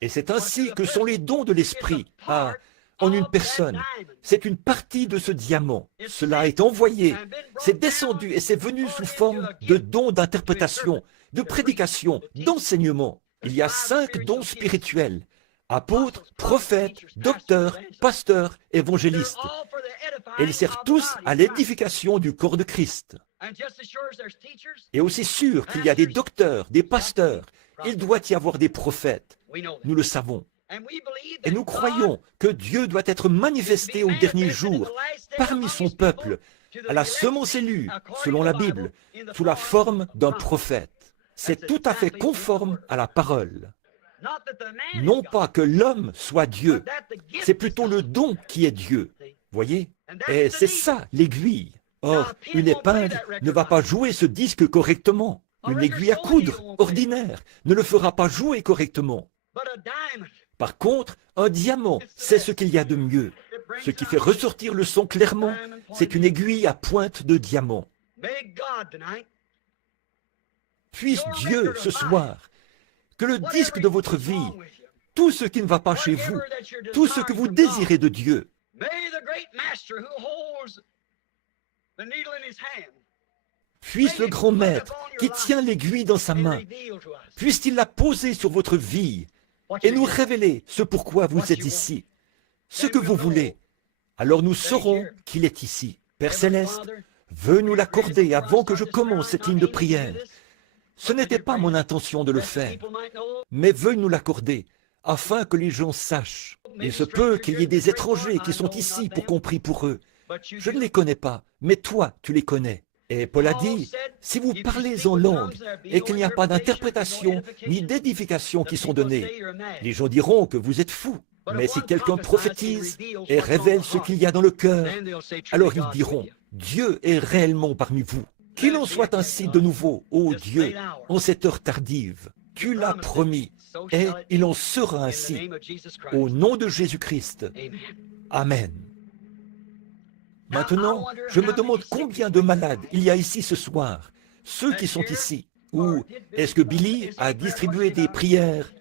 Et c'est ainsi que sont les dons de l'Esprit en une personne. C'est une partie de ce diamant. Cela est envoyé, c'est descendu et c'est venu sous forme de dons d'interprétation, de prédication, d'enseignement. Il y a 5 dons spirituels. Apôtres, prophètes, docteurs, pasteurs, évangélistes. Et ils servent tous à l'édification du corps de Christ. Et aussi sûr qu'il y a des docteurs, des pasteurs, il doit y avoir des prophètes. Nous le savons. Et nous croyons que Dieu doit être manifesté au dernier jour parmi son peuple, à la semence élue, selon la Bible, sous la forme d'un prophète. C'est tout à fait conforme à la parole. Non pas que l'homme soit Dieu, c'est plutôt le don qui est Dieu. Voyez? Et c'est ça l'aiguille. Or, une épingle ne va pas jouer ce disque correctement. Une aiguille à coudre, ordinaire, ne le fera pas jouer correctement. Par contre, un diamant, c'est ce qu'il y a de mieux. Ce qui fait ressortir le son clairement, c'est une aiguille à pointe de diamant. Puisse Dieu, ce soir, que le disque de votre vie, tout ce qui ne va pas chez vous, tout ce que vous désirez de Dieu, puisse le grand maître qui tient l'aiguille dans sa main, puisse-t-il la poser sur votre vie et nous révéler ce pourquoi vous êtes ici, ce que vous voulez. Alors nous saurons qu'il est ici. Père Céleste, veux nous l'accorder avant que je commence cette ligne de prière. Ce n'était pas mon intention de le faire, mais veuille nous l'accorder, afin que les gens sachent. Il se peut qu'il y ait des étrangers qui sont ici pour qu'on prie pour eux. Je ne les connais pas, mais toi, tu les connais. Et Paul a dit, si vous parlez en langue et qu'il n'y a pas d'interprétation ni d'édification qui sont données, les gens diront que vous êtes fous. Mais si quelqu'un prophétise et révèle ce qu'il y a dans le cœur, alors ils diront, Dieu est réellement parmi vous. Qu'il en soit ainsi de nouveau, ô Dieu, en cette heure tardive. Tu l'as promis, et il en sera ainsi. Au nom de Jésus-Christ. Amen. Maintenant, je me demande combien de malades il y a ici ce soir, ceux qui sont ici. Ou est-ce que Billy a distribué des prières?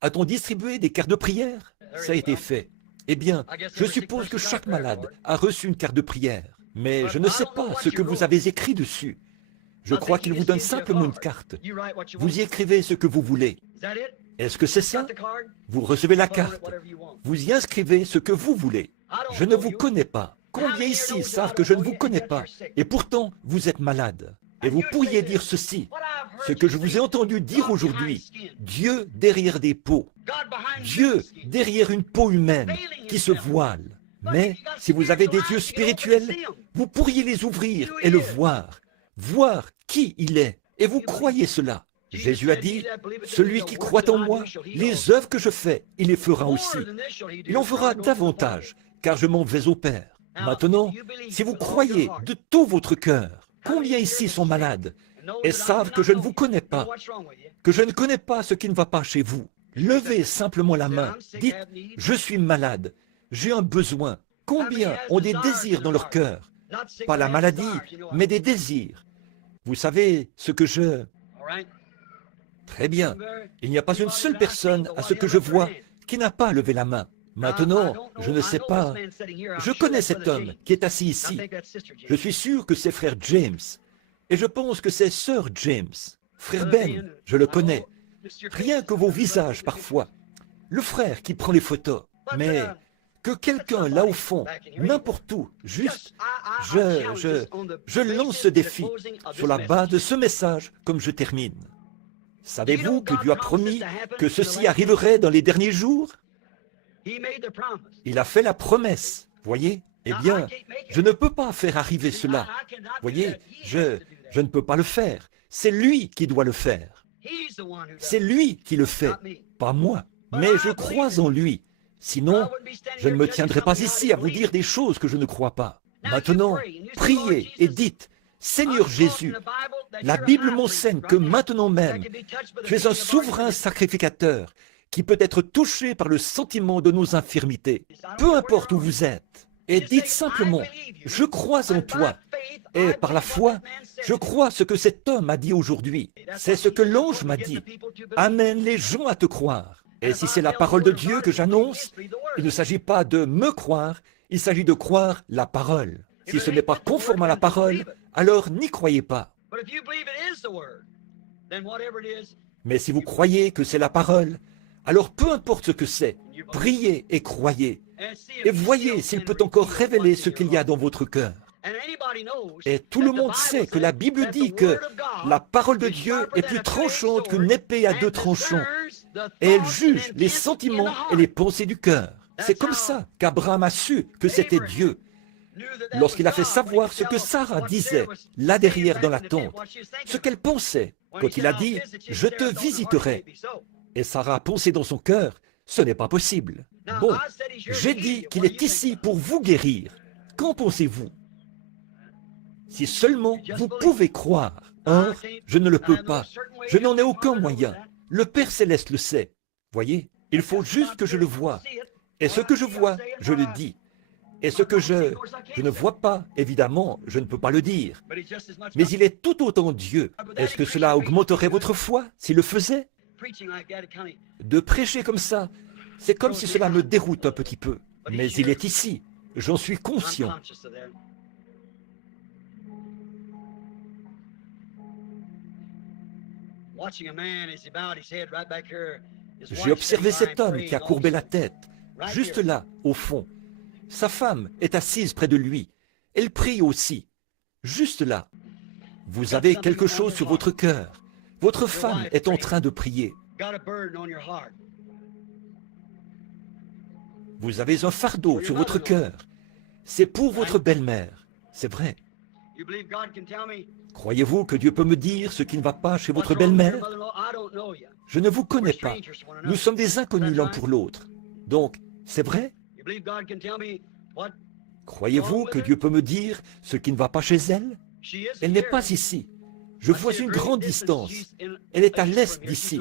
A-t-on distribué des cartes de prière? Ça a été fait. Eh bien, je suppose que chaque malade a reçu une carte de prière. Mais je ne sais pas ce que vous avez écrit dessus. Je crois qu'il vous donne simplement une carte. Vous y écrivez ce que vous voulez. Est-ce que c'est ça? Vous recevez la carte. Vous y inscrivez ce que vous voulez. Je ne vous connais pas. Combien ici savent que je ne vous connais pas? Et pourtant, vous êtes malade. Et vous pourriez dire ceci, ce que je vous ai entendu dire aujourd'hui, Dieu derrière des peaux, Dieu derrière une peau humaine qui se voile. Mais si vous avez des yeux spirituels, vous pourriez les ouvrir et le voir. voir qui il est. Et vous croyez cela. Jésus a dit, celui qui croit en moi, les œuvres que je fais, il les fera aussi. Il en fera davantage, car je m'en vais au Père. Maintenant, si vous croyez de tout votre cœur, combien ici sont malades et savent que je ne vous connais pas, que je ne connais pas ce qui ne va pas chez vous? Levez simplement la main, dites, je suis malade, j'ai un besoin. Combien ont des désirs dans leur cœur? Pas la maladie, mais des désirs. Vous savez ce que je... Très bien. Il n'y a pas une seule personne, à ce que je vois, qui n'a pas levé la main. Maintenant, je ne sais pas. Je connais cet homme qui est assis ici. Je suis sûr que c'est frère James. Et je pense que c'est sœur James. Frère Ben, je le connais. Rien que vos visages parfois. Le frère qui prend les photos. Mais que quelqu'un là au fond, n'importe où, juste, je lance ce défi sur la base de ce message comme je termine. Savez-vous que Dieu a promis que ceci arriverait dans les derniers jours? Il a fait la promesse, voyez? Eh bien, je ne peux pas faire arriver cela. Voyez, je ne peux pas le faire. C'est lui qui doit le faire. C'est lui qui le fait, pas moi. Mais je crois en lui. Sinon, je ne me tiendrai pas ici à vous dire des choses que je ne crois pas. Maintenant, priez et dites, Seigneur Jésus, la Bible m'enseigne que maintenant même, tu es un souverain sacrificateur qui peut être touché par le sentiment de nos infirmités. Peu importe où vous êtes. Et dites simplement, je crois en toi. Et par la foi, je crois ce que cet homme a dit aujourd'hui. C'est ce que l'ange m'a dit. Amène les gens à te croire. Et si c'est la parole de Dieu que j'annonce, il ne s'agit pas de me croire, il s'agit de croire la parole. Si ce n'est pas conforme à la parole, alors n'y croyez pas. Mais si vous croyez que c'est la parole, alors peu importe ce que c'est, priez et croyez. Et voyez s'il peut encore révéler ce qu'il y a dans votre cœur. Et tout le monde sait que la Bible dit que la parole de Dieu est plus tranchante qu'une épée à deux tranchants. Et elle juge les sentiments et les pensées du cœur. C'est comme ça qu'Abraham a su que c'était Dieu. Lorsqu'il a fait savoir ce que Sarah disait, là derrière dans la tente, ce qu'elle pensait, quand il a dit « Je te visiterai ». Et Sarah a pensé dans son cœur « Ce n'est pas possible ». Bon, j'ai dit qu'il est ici pour vous guérir. Qu'en pensez-vous? Si seulement vous pouvez croire. Or, je ne le peux pas. Je n'en ai aucun moyen. Le Père Céleste le sait. Voyez, il faut juste que je le voie. Et ce que je vois, je le dis. Et ce que je ne vois pas, évidemment, je ne peux pas le dire. Mais il est tout autant Dieu. Est-ce que cela augmenterait votre foi s'il le faisait? De prêcher comme ça, c'est comme si cela me déroute un petit peu. Mais il est ici. J'en suis conscient. J'ai observé cet homme qui a courbé la tête, juste là, au fond. Sa femme est assise près de lui. Elle prie aussi, juste là. Vous avez quelque chose sur votre cœur. Votre femme est en train de prier. Vous avez un fardeau sur votre cœur. C'est pour votre belle-mère. C'est vrai. Croyez-vous que Dieu peut me dire ce qui ne va pas chez votre belle-mère? Je ne vous connais pas. Nous sommes des inconnus l'un pour l'autre. Donc, c'est vrai? Croyez-vous que Dieu peut me dire ce qui ne va pas chez elle? Elle n'est pas ici. Je vois une grande distance. Elle est à l'est d'ici.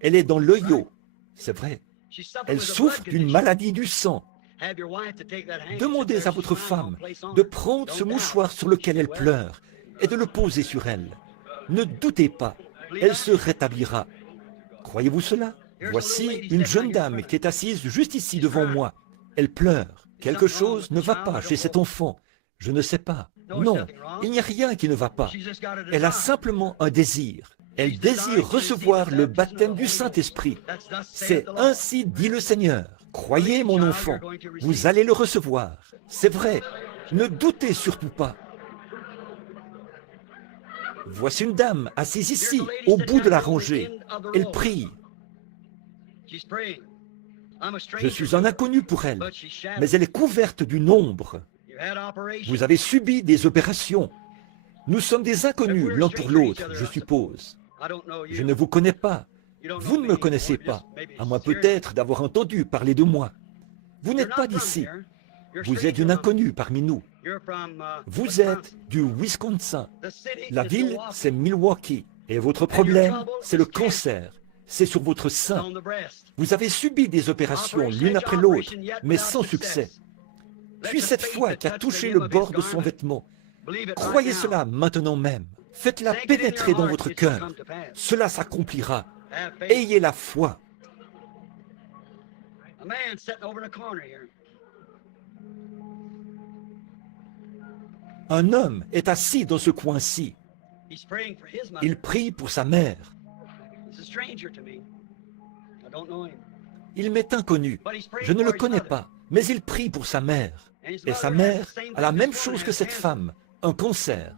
Elle est dans l'Ohio. C'est vrai. Elle souffre d'une maladie du sang. Demandez à votre femme de prendre ce mouchoir sur lequel elle pleure et de le poser sur elle. Ne doutez pas, elle se rétablira. Croyez-vous cela? Voici une jeune dame qui est assise juste ici devant moi. Elle pleure. Quelque chose ne va pas chez cet enfant. Je ne sais pas. Non, il n'y a rien qui ne va pas. Elle a simplement un désir. Elle désire recevoir le baptême du Saint-Esprit. C'est ainsi dit le Seigneur. Croyez, mon enfant, vous allez le recevoir. C'est vrai. Ne doutez surtout pas. Voici une dame assise ici, au bout de la rangée. Elle prie. Je suis un inconnu pour elle, mais elle est couverte d'une ombre. Vous avez subi des opérations. Nous sommes des inconnus l'un pour l'autre, je suppose. Je ne vous connais pas. Vous ne me connaissez pas, à moins peut-être d'avoir entendu parler de moi. Vous n'êtes pas d'ici. Vous êtes une inconnue parmi nous. Vous êtes du Wisconsin. La ville, c'est Milwaukee. Et votre problème, c'est le cancer. C'est sur votre sein. Vous avez subi des opérations l'une après l'autre, mais sans succès. Puis cette foi qui a touché le bord de son vêtement. Croyez cela maintenant même. Faites-la pénétrer dans votre cœur. Cela s'accomplira. Ayez la foi. Un homme est assis dans ce coin-ci. Il prie pour sa mère. Il m'est inconnu. Je ne le connais pas, mais il prie pour sa mère. Et sa mère a la même chose que cette femme, un cancer.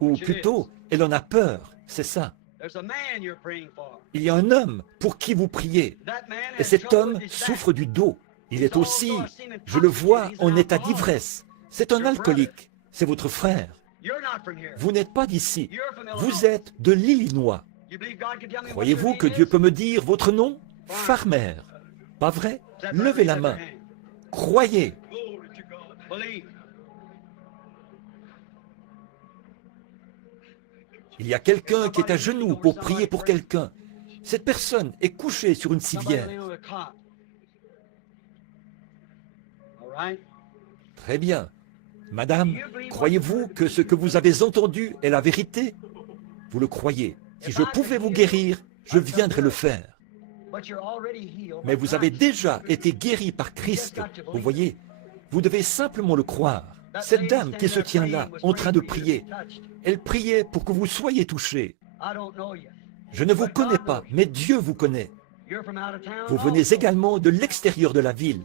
Ou plutôt, elle en a peur, c'est ça. Il y a un homme pour qui vous priez. Et cet homme souffre du dos. Il est aussi, je le vois, en état d'ivresse. C'est un alcoolique. C'est votre frère. Vous n'êtes pas d'ici. Vous êtes de l'Illinois. Croyez-vous que Dieu peut me dire votre nom? Farmer. Pas vrai? Levez la main. Croyez. Il y a quelqu'un qui est à genoux pour prier pour quelqu'un. Cette personne est couchée sur une civière. Très bien. Madame, croyez-vous que ce que vous avez entendu est la vérité? Vous le croyez. Si je pouvais vous guérir, je viendrais le faire. Mais vous avez déjà été guéri par Christ. Vous voyez, vous devez simplement le croire. Cette dame qui se tient là, en train de prier, elle priait pour que vous soyez touchés. Je ne vous connais pas, mais Dieu vous connaît. Vous venez également de l'extérieur de la ville.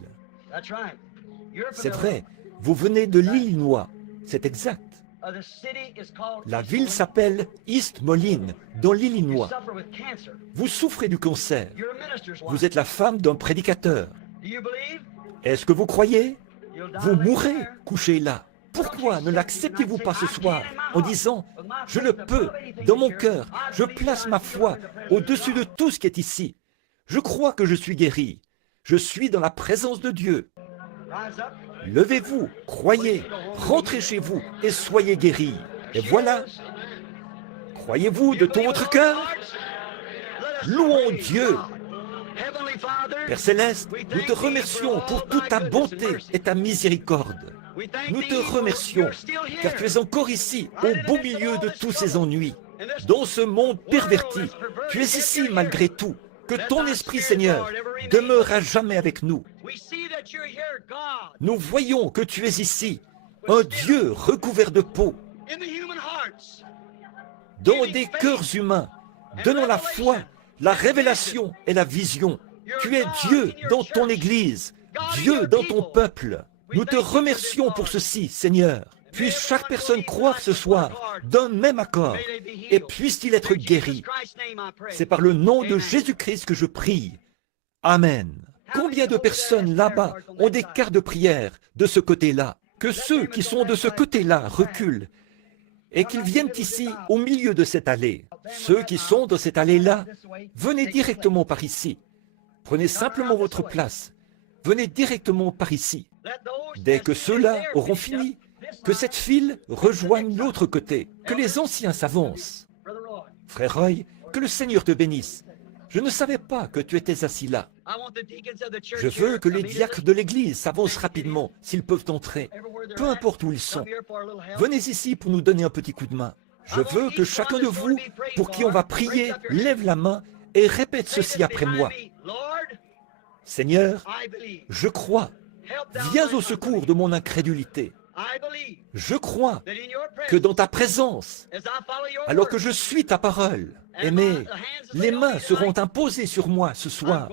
C'est vrai, vous venez de l'Illinois. C'est exact. La ville s'appelle East Moline, dans l'Illinois. Vous souffrez du cancer. Vous êtes la femme d'un prédicateur. Est-ce que vous croyez? Vous mourrez couché là. Pourquoi ne l'acceptez-vous pas ce soir en disant « Je le peux, dans mon cœur, je place ma foi au-dessus de tout ce qui est ici. Je crois que je suis guéri. Je suis dans la présence de Dieu. » Levez-vous, croyez, rentrez chez vous et soyez guéris. Et voilà. Croyez-vous de tout votre cœur? Louons Dieu. Père Céleste, nous te remercions pour toute ta bonté et ta miséricorde. Nous te remercions, car tu es encore ici, au beau milieu de tous ces ennuis. Dans ce monde perverti, tu es ici malgré tout. Que ton Esprit, Seigneur, demeure à jamais avec nous. Nous voyons que tu es ici, un Dieu recouvert de peau, dans des cœurs humains, donnant la foi, la révélation et la vision. Tu es Dieu dans ton Église, Dieu dans ton peuple. Nous te remercions pour ceci, Seigneur. Puisse chaque personne croire ce soir d'un même accord et puisse-t-il être guéri. C'est par le nom de Jésus-Christ que je prie. Amen. Combien de personnes là-bas ont des quarts de prière de ce côté-là? Que ceux qui sont de ce côté-là reculent et qu'ils viennent ici au milieu de cette allée. Ceux qui sont dans cette allée-là, venez directement par ici. Prenez simplement votre place. Venez directement par ici. Dès que ceux-là auront fini, que cette file rejoigne l'autre côté, que les anciens s'avancent. Frère Roy, que le Seigneur te bénisse. Je ne savais pas que tu étais assis là. Je veux que les diacres de l'Église s'avancent rapidement, s'ils peuvent entrer, peu importe où ils sont. Venez ici pour nous donner un petit coup de main. Je veux que chacun de vous, pour qui on va prier, lève la main et répète ceci après moi. Seigneur, je crois. Viens au secours de mon incrédulité. Je crois que dans ta présence, alors que je suis ta parole, aimé, les mains seront imposées sur moi ce soir.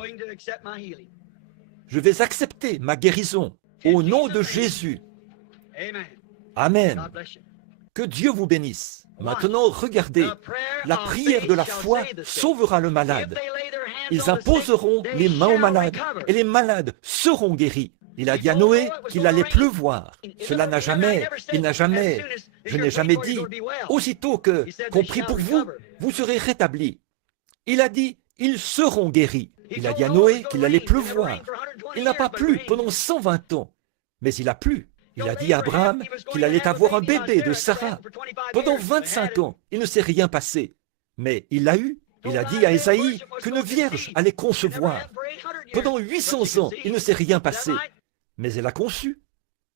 Je vais accepter ma guérison au nom de Jésus. Amen. Que Dieu vous bénisse. Maintenant, regardez, la prière de la foi sauvera le malade. Ils imposeront les mains aux malades et les malades seront guéris. Il a dit à Noé qu'il allait pleuvoir. Je n'ai jamais dit, aussitôt qu'on prie pour vous, vous serez rétablis. Il a dit, ils seront guéris. Il a dit à Noé qu'il allait pleuvoir. Il n'a pas plu pendant 120 ans, mais il a plu. Il a dit à Abraham qu'il allait avoir un bébé de Sarah. Pendant 25 ans, il ne s'est rien passé, mais il l'a eu. Il a dit à Ésaïe qu'une vierge allait concevoir. Pendant 800 ans, il ne s'est rien passé, mais elle a conçu.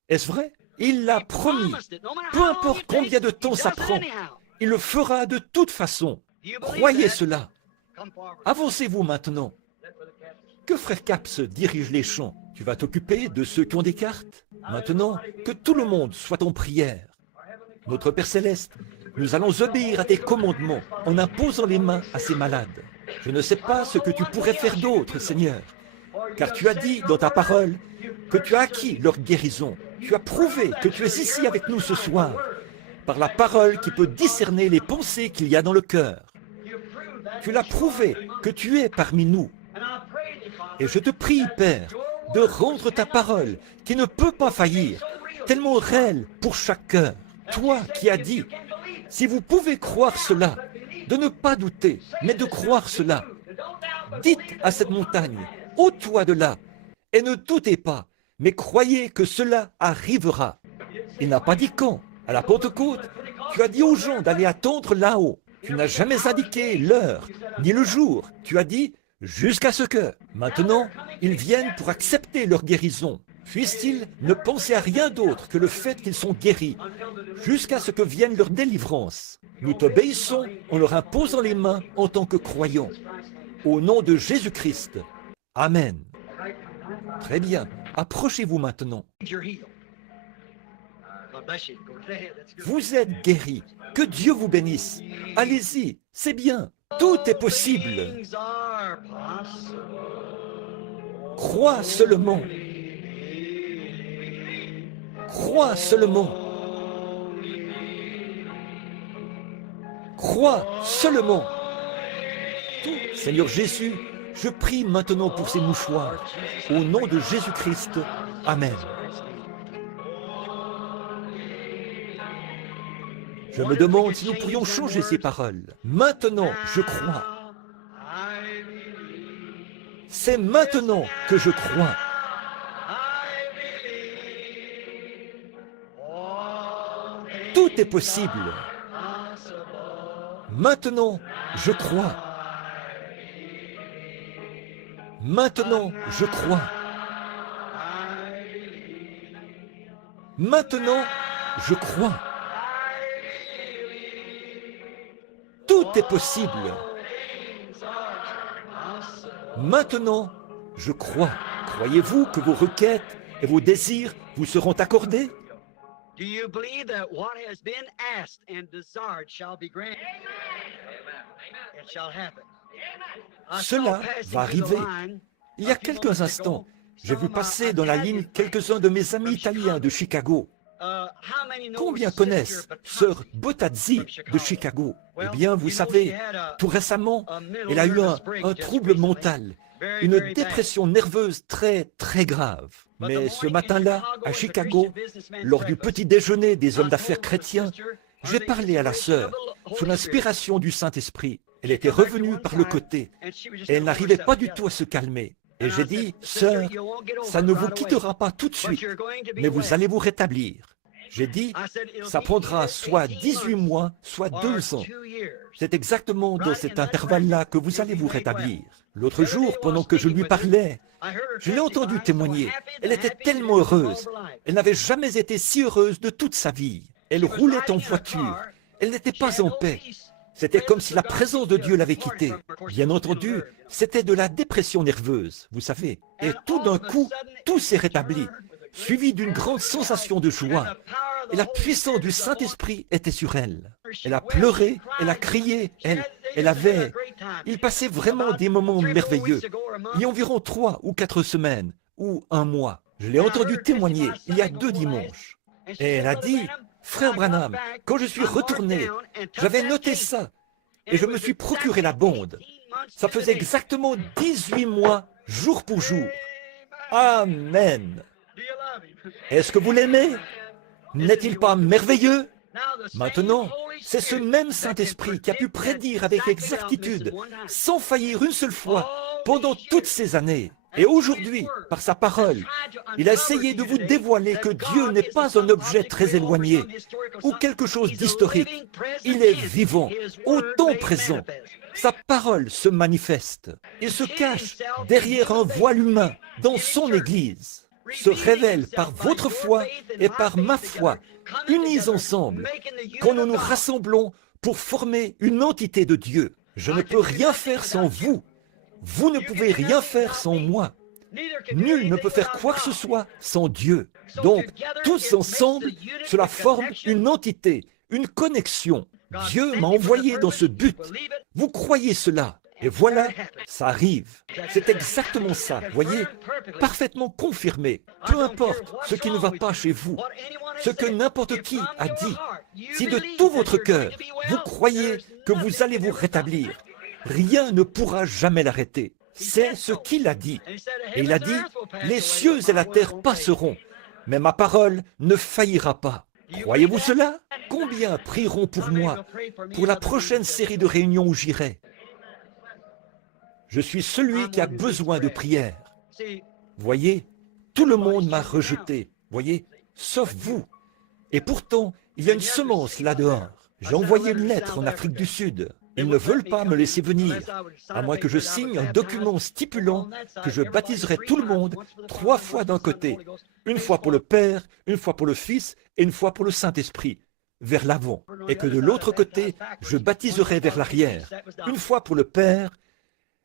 Est-ce vrai? Il l'a promis. Peu importe combien de temps ça prend, il le fera de toute façon. Croyez cela. Avancez-vous maintenant. Que Frère Capps dirige les chants. Tu vas t'occuper de ceux qui ont des cartes. Maintenant, que tout le monde soit en prière. Notre Père Céleste, nous allons obéir à tes commandements en imposant les mains à ces malades. Je ne sais pas ce que tu pourrais faire d'autre, Seigneur, car tu as dit dans ta parole que tu as acquis leur guérison. Tu as prouvé que tu es ici avec nous ce soir, par la parole qui peut discerner les pensées qu'il y a dans le cœur. Tu l'as prouvé que tu es parmi nous. Et je te prie, Père, de rendre ta parole, qui ne peut pas faillir, tellement réelle pour chaque cœur. Toi qui as dit, si vous pouvez croire cela, de ne pas douter, mais de croire cela. Dites à cette montagne, ôte-toi de là, et ne doutez pas, mais croyez que cela arrivera. Il n'a pas dit quand. À la Pentecôte, tu as dit aux gens d'aller attendre là-haut. Tu n'as jamais indiqué l'heure, ni le jour. Tu as dit, jusqu'à ce que, maintenant, ils viennent pour accepter leur guérison. Puissent-ils ne penser à rien d'autre que le fait qu'ils sont guéris, jusqu'à ce que vienne leur délivrance. Nous t'obéissons en leur imposant les mains en tant que croyants. Au nom de Jésus-Christ. Amen. Très bien. Approchez-vous maintenant. Vous êtes guéris. Que Dieu vous bénisse. Allez-y, c'est bien. Tout est possible. Crois seulement. Crois seulement. Crois seulement. Seigneur Jésus, je prie maintenant pour ces mouchoirs. Au nom de Jésus-Christ. Amen. Je me demande si nous pourrions changer ces paroles. Maintenant, je crois. C'est maintenant que je crois. Tout est possible. Maintenant, je crois. Maintenant, je crois. Maintenant, je crois. Tout est possible. Maintenant, je crois. Croyez-vous que vos requêtes et vos désirs vous seront accordés? Do you believe that what has been asked and desired shall be granted? It shall happen. Cela va arriver. Il y a quelques instants, j'ai vu passer dans la ligne quelques-uns de mes amis italiens de Chicago. Combien connaissent Sœur Bottazzi de Chicago? Eh bien, vous savez, tout récemment, elle a eu un trouble mental, une dépression nerveuse très, très grave. Mais ce matin-là, à Chicago, lors du petit déjeuner des hommes d'affaires chrétiens, j'ai parlé à la sœur, sous l'inspiration du Saint-Esprit. Elle était revenue par le côté, et elle n'arrivait pas du tout à se calmer. Et j'ai dit, sœur, ça ne vous quittera pas tout de suite, mais vous allez vous rétablir. J'ai dit, ça prendra soit 18 mois, soit 2 ans. C'est exactement dans cet intervalle-là que vous allez vous rétablir. L'autre jour, pendant que je lui parlais, je l'ai entendue témoigner. Elle était tellement heureuse. Elle n'avait jamais été si heureuse de toute sa vie. Elle roulait en voiture. Elle n'était pas en paix. C'était comme si la présence de Dieu l'avait quittée. Bien entendu, c'était de la dépression nerveuse, vous savez. Et tout d'un coup, tout s'est rétabli, suivi d'une grande sensation de joie. Et la puissance du Saint-Esprit était sur elle. Elle a pleuré, elle a crié, il passait vraiment des moments merveilleux. Il y a environ 3 ou 4 semaines, ou 1 mois. Je l'ai entendu témoigner il y a 2 dimanches. Et elle a dit, frère Branham, quand je suis retourné, j'avais noté ça, et je me suis procuré la bande. Ça faisait exactement 18 mois, jour pour jour. Amen. Est-ce que vous l'aimez? N'est-il pas merveilleux? Maintenant, c'est ce même Saint-Esprit qui a pu prédire avec exactitude, sans faillir une seule fois, pendant toutes ces années. Et aujourd'hui, par sa parole, il a essayé de vous dévoiler que Dieu n'est pas un objet très éloigné ou quelque chose d'historique. Il est vivant, au temps présent. Sa parole se manifeste et se cache derrière un voile humain dans son Église, se révèle par votre foi et par ma foi, unis ensemble, quand nous nous rassemblons pour former une entité de Dieu. Je ne peux rien faire sans vous. Vous ne pouvez rien faire sans moi. Nul ne peut faire quoi que ce soit sans Dieu. Donc, tous ensemble, cela forme une entité, une connexion. Dieu m'a envoyé dans ce but. Vous croyez cela? Et voilà, ça arrive. C'est exactement ça, voyez, parfaitement confirmé. Peu importe ce qui ne va pas chez vous, ce que n'importe qui a dit. Si de tout votre cœur, vous croyez que vous allez vous rétablir, rien ne pourra jamais l'arrêter. C'est ce qu'il a dit. Et il a dit, les cieux et la terre passeront, mais ma parole ne faillira pas. Croyez-vous cela? Combien prieront pour moi, pour la prochaine série de réunions où j'irai? Je suis celui qui a besoin de prière. Voyez, tout le monde m'a rejeté, voyez, sauf vous. Et pourtant, il y a une semence là-dehors. J'ai envoyé une lettre en Afrique du Sud. Ils ne veulent pas me laisser venir, à moins que je signe un document stipulant que je baptiserai tout le monde 3 fois d'un côté, une fois pour le Père, une fois pour le Fils et une fois pour le Saint-Esprit, vers l'avant, et que de l'autre côté, je baptiserai vers l'arrière, une fois pour le Père,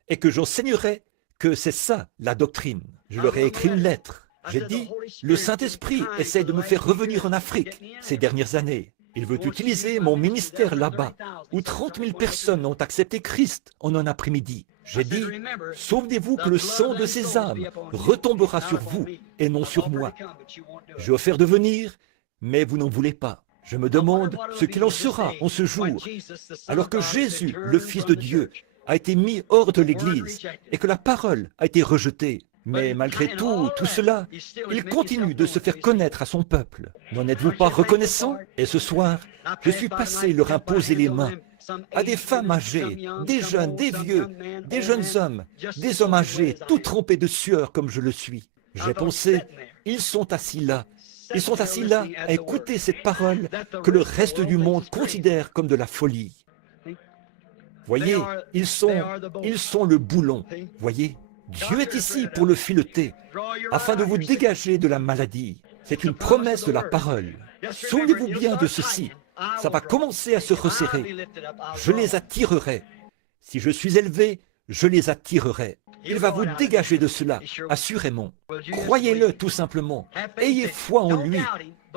et que j'enseignerai que c'est ça la doctrine. Je leur ai écrit une lettre. J'ai dit, le Saint-Esprit essaie de me faire revenir en Afrique ces dernières années. Il veut utiliser mon ministère là-bas, où 30 000 personnes ont accepté Christ en un après-midi. J'ai dit, souvenez-vous que le sang de ces âmes retombera sur vous et non sur moi. J'ai offert de venir, mais vous n'en voulez pas. Je me demande ce qu'il en sera en ce jour, alors que Jésus, le Fils de Dieu, a été mis hors de l'Église et que la parole a été rejetée. Mais malgré tout cela, il continue de se faire connaître à son peuple. N'en êtes-vous pas reconnaissant? Et ce soir, je suis passé leur imposer les mains à des femmes âgées, des jeunes, des vieux, des jeunes hommes âgés, tout trempés de sueur comme je le suis. J'ai pensé, ils sont assis là à écouter cette parole que le reste du monde considère comme de la folie. Voyez, ils sont le boulon, voyez. Dieu est ici pour le fileter, afin de vous dégager de la maladie. C'est une promesse de la parole. Souvenez-vous bien de ceci. Ça va commencer à se resserrer. Je les attirerai. Si je suis élevé, je les attirerai. Il va vous dégager de cela, assurément. Croyez-le tout simplement. Ayez foi en lui.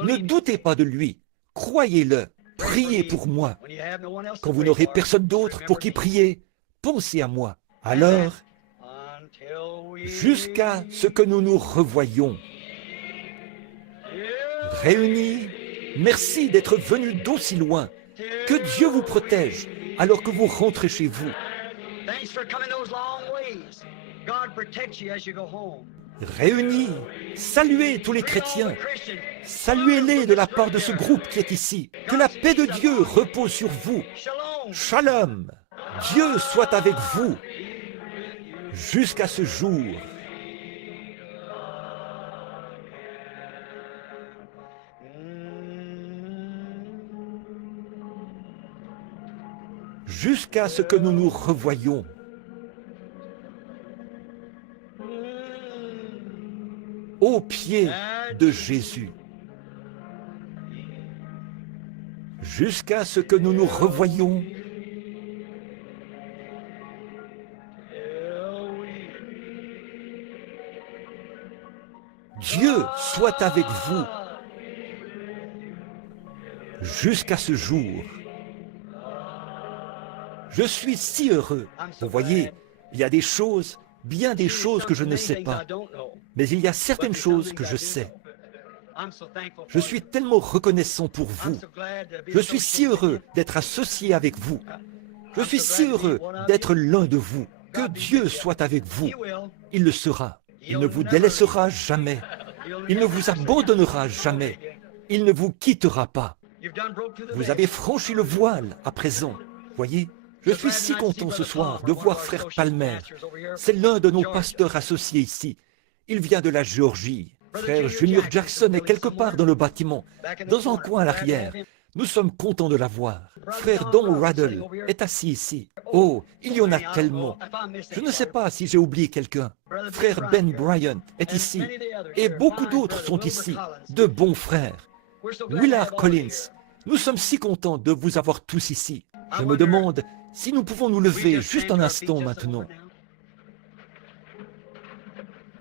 Ne doutez pas de lui. Croyez-le. Priez pour moi. Quand vous n'aurez personne d'autre pour qui prier, pensez à moi. Alors, jusqu'à ce que nous nous revoyions. Réunis, merci d'être venus d'aussi loin. Que Dieu vous protège alors que vous rentrez chez vous. Réunis, saluez tous les chrétiens. Saluez-les de la part de ce groupe qui est ici. Que la paix de Dieu repose sur vous. Shalom. Dieu soit avec vous. Jusqu'à ce jour. Jusqu'à ce que nous nous revoyions. Aux pieds de Jésus. Jusqu'à ce que nous nous revoyions. Dieu soit avec vous jusqu'à ce jour. Je suis si heureux. Vous voyez, il y a des choses, bien des choses que je ne sais pas, mais il y a certaines choses que je sais. Je suis tellement reconnaissant pour vous. Je suis si heureux d'être associé avec vous. Je suis si heureux d'être l'un de vous. Que Dieu soit avec vous. Il le sera. Il ne vous délaissera jamais. Il ne vous abandonnera jamais. Il ne vous quittera pas. Vous avez franchi le voile à présent. Voyez, je suis si content ce soir de voir frère Palmer. C'est l'un de nos pasteurs associés ici. Il vient de la Géorgie. Frère Junior Jackson est quelque part dans le bâtiment, dans un coin à l'arrière. Nous sommes contents de la voir. Frère Don Raddle est assis ici. Oh, il y en a tellement. Je ne sais pas si j'ai oublié quelqu'un. Frère Ben Bryant est ici. Et beaucoup d'autres sont ici, de bons frères. Willard Collins, nous sommes si contents de vous avoir tous ici. Je me demande si nous pouvons nous lever juste un instant maintenant.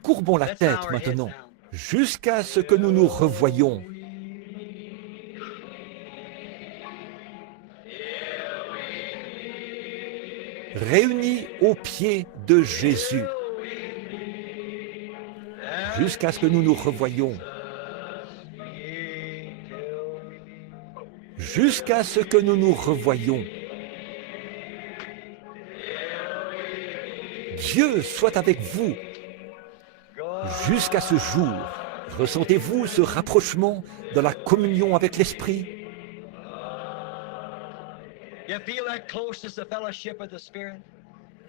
Courbons la tête maintenant, jusqu'à ce que nous nous revoyions. Réunis aux pieds de Jésus, jusqu'à ce que nous nous revoyions, jusqu'à ce que nous nous revoyions. Dieu soit avec vous jusqu'à ce jour. Ressentez-vous ce rapprochement dans la communion avec l'Esprit?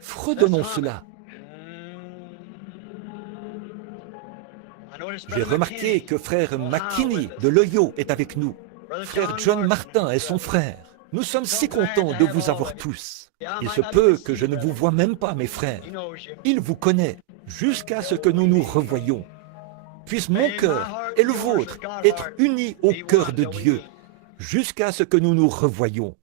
Fredonnons cela. J'ai remarqué que frère McKinney de l'Ohio est avec nous. Frère John Martin est son frère. Nous sommes si contents de vous avoir tous. Il se peut que je ne vous vois même pas, mes frères. Il vous connaît jusqu'à ce que nous nous revoyions. Puisse mon cœur et le vôtre être unis au cœur de Dieu jusqu'à ce que nous nous revoyions.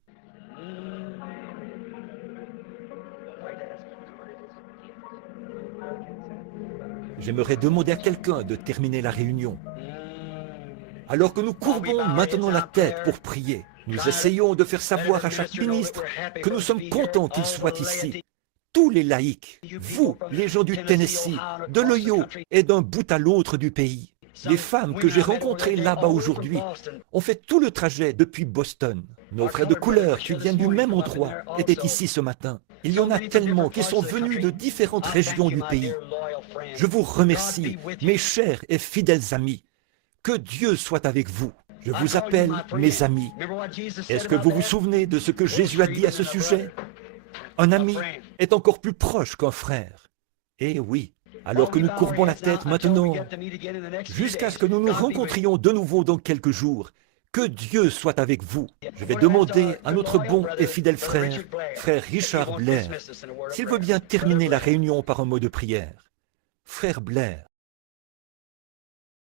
J'aimerais demander à quelqu'un de terminer la réunion. Alors que nous courbons maintenant la tête pour prier, nous essayons de faire savoir à chaque ministre que nous sommes contents qu'il soit ici. Tous les laïcs, vous, les gens du Tennessee, de l'Ohio et d'un bout à l'autre du pays. Les femmes que j'ai rencontrées là-bas aujourd'hui ont fait tout le trajet depuis Boston. Nos frères de couleur qui viennent du même endroit étaient ici ce matin. Il y en a tellement qui sont venus de différentes régions du pays. Je vous remercie, mes chers et fidèles amis. Que Dieu soit avec vous. Je vous appelle mes amis. Est-ce que vous vous souvenez de ce que Jésus a dit à ce sujet? Un ami est encore plus proche qu'un frère. Eh oui, alors que nous courbons la tête maintenant, jusqu'à ce que nous nous rencontrions de nouveau dans quelques jours, que Dieu soit avec vous. Je vais demander à notre bon et fidèle frère, frère Richard Blair, s'il veut bien terminer la réunion par un mot de prière. Frère Blair.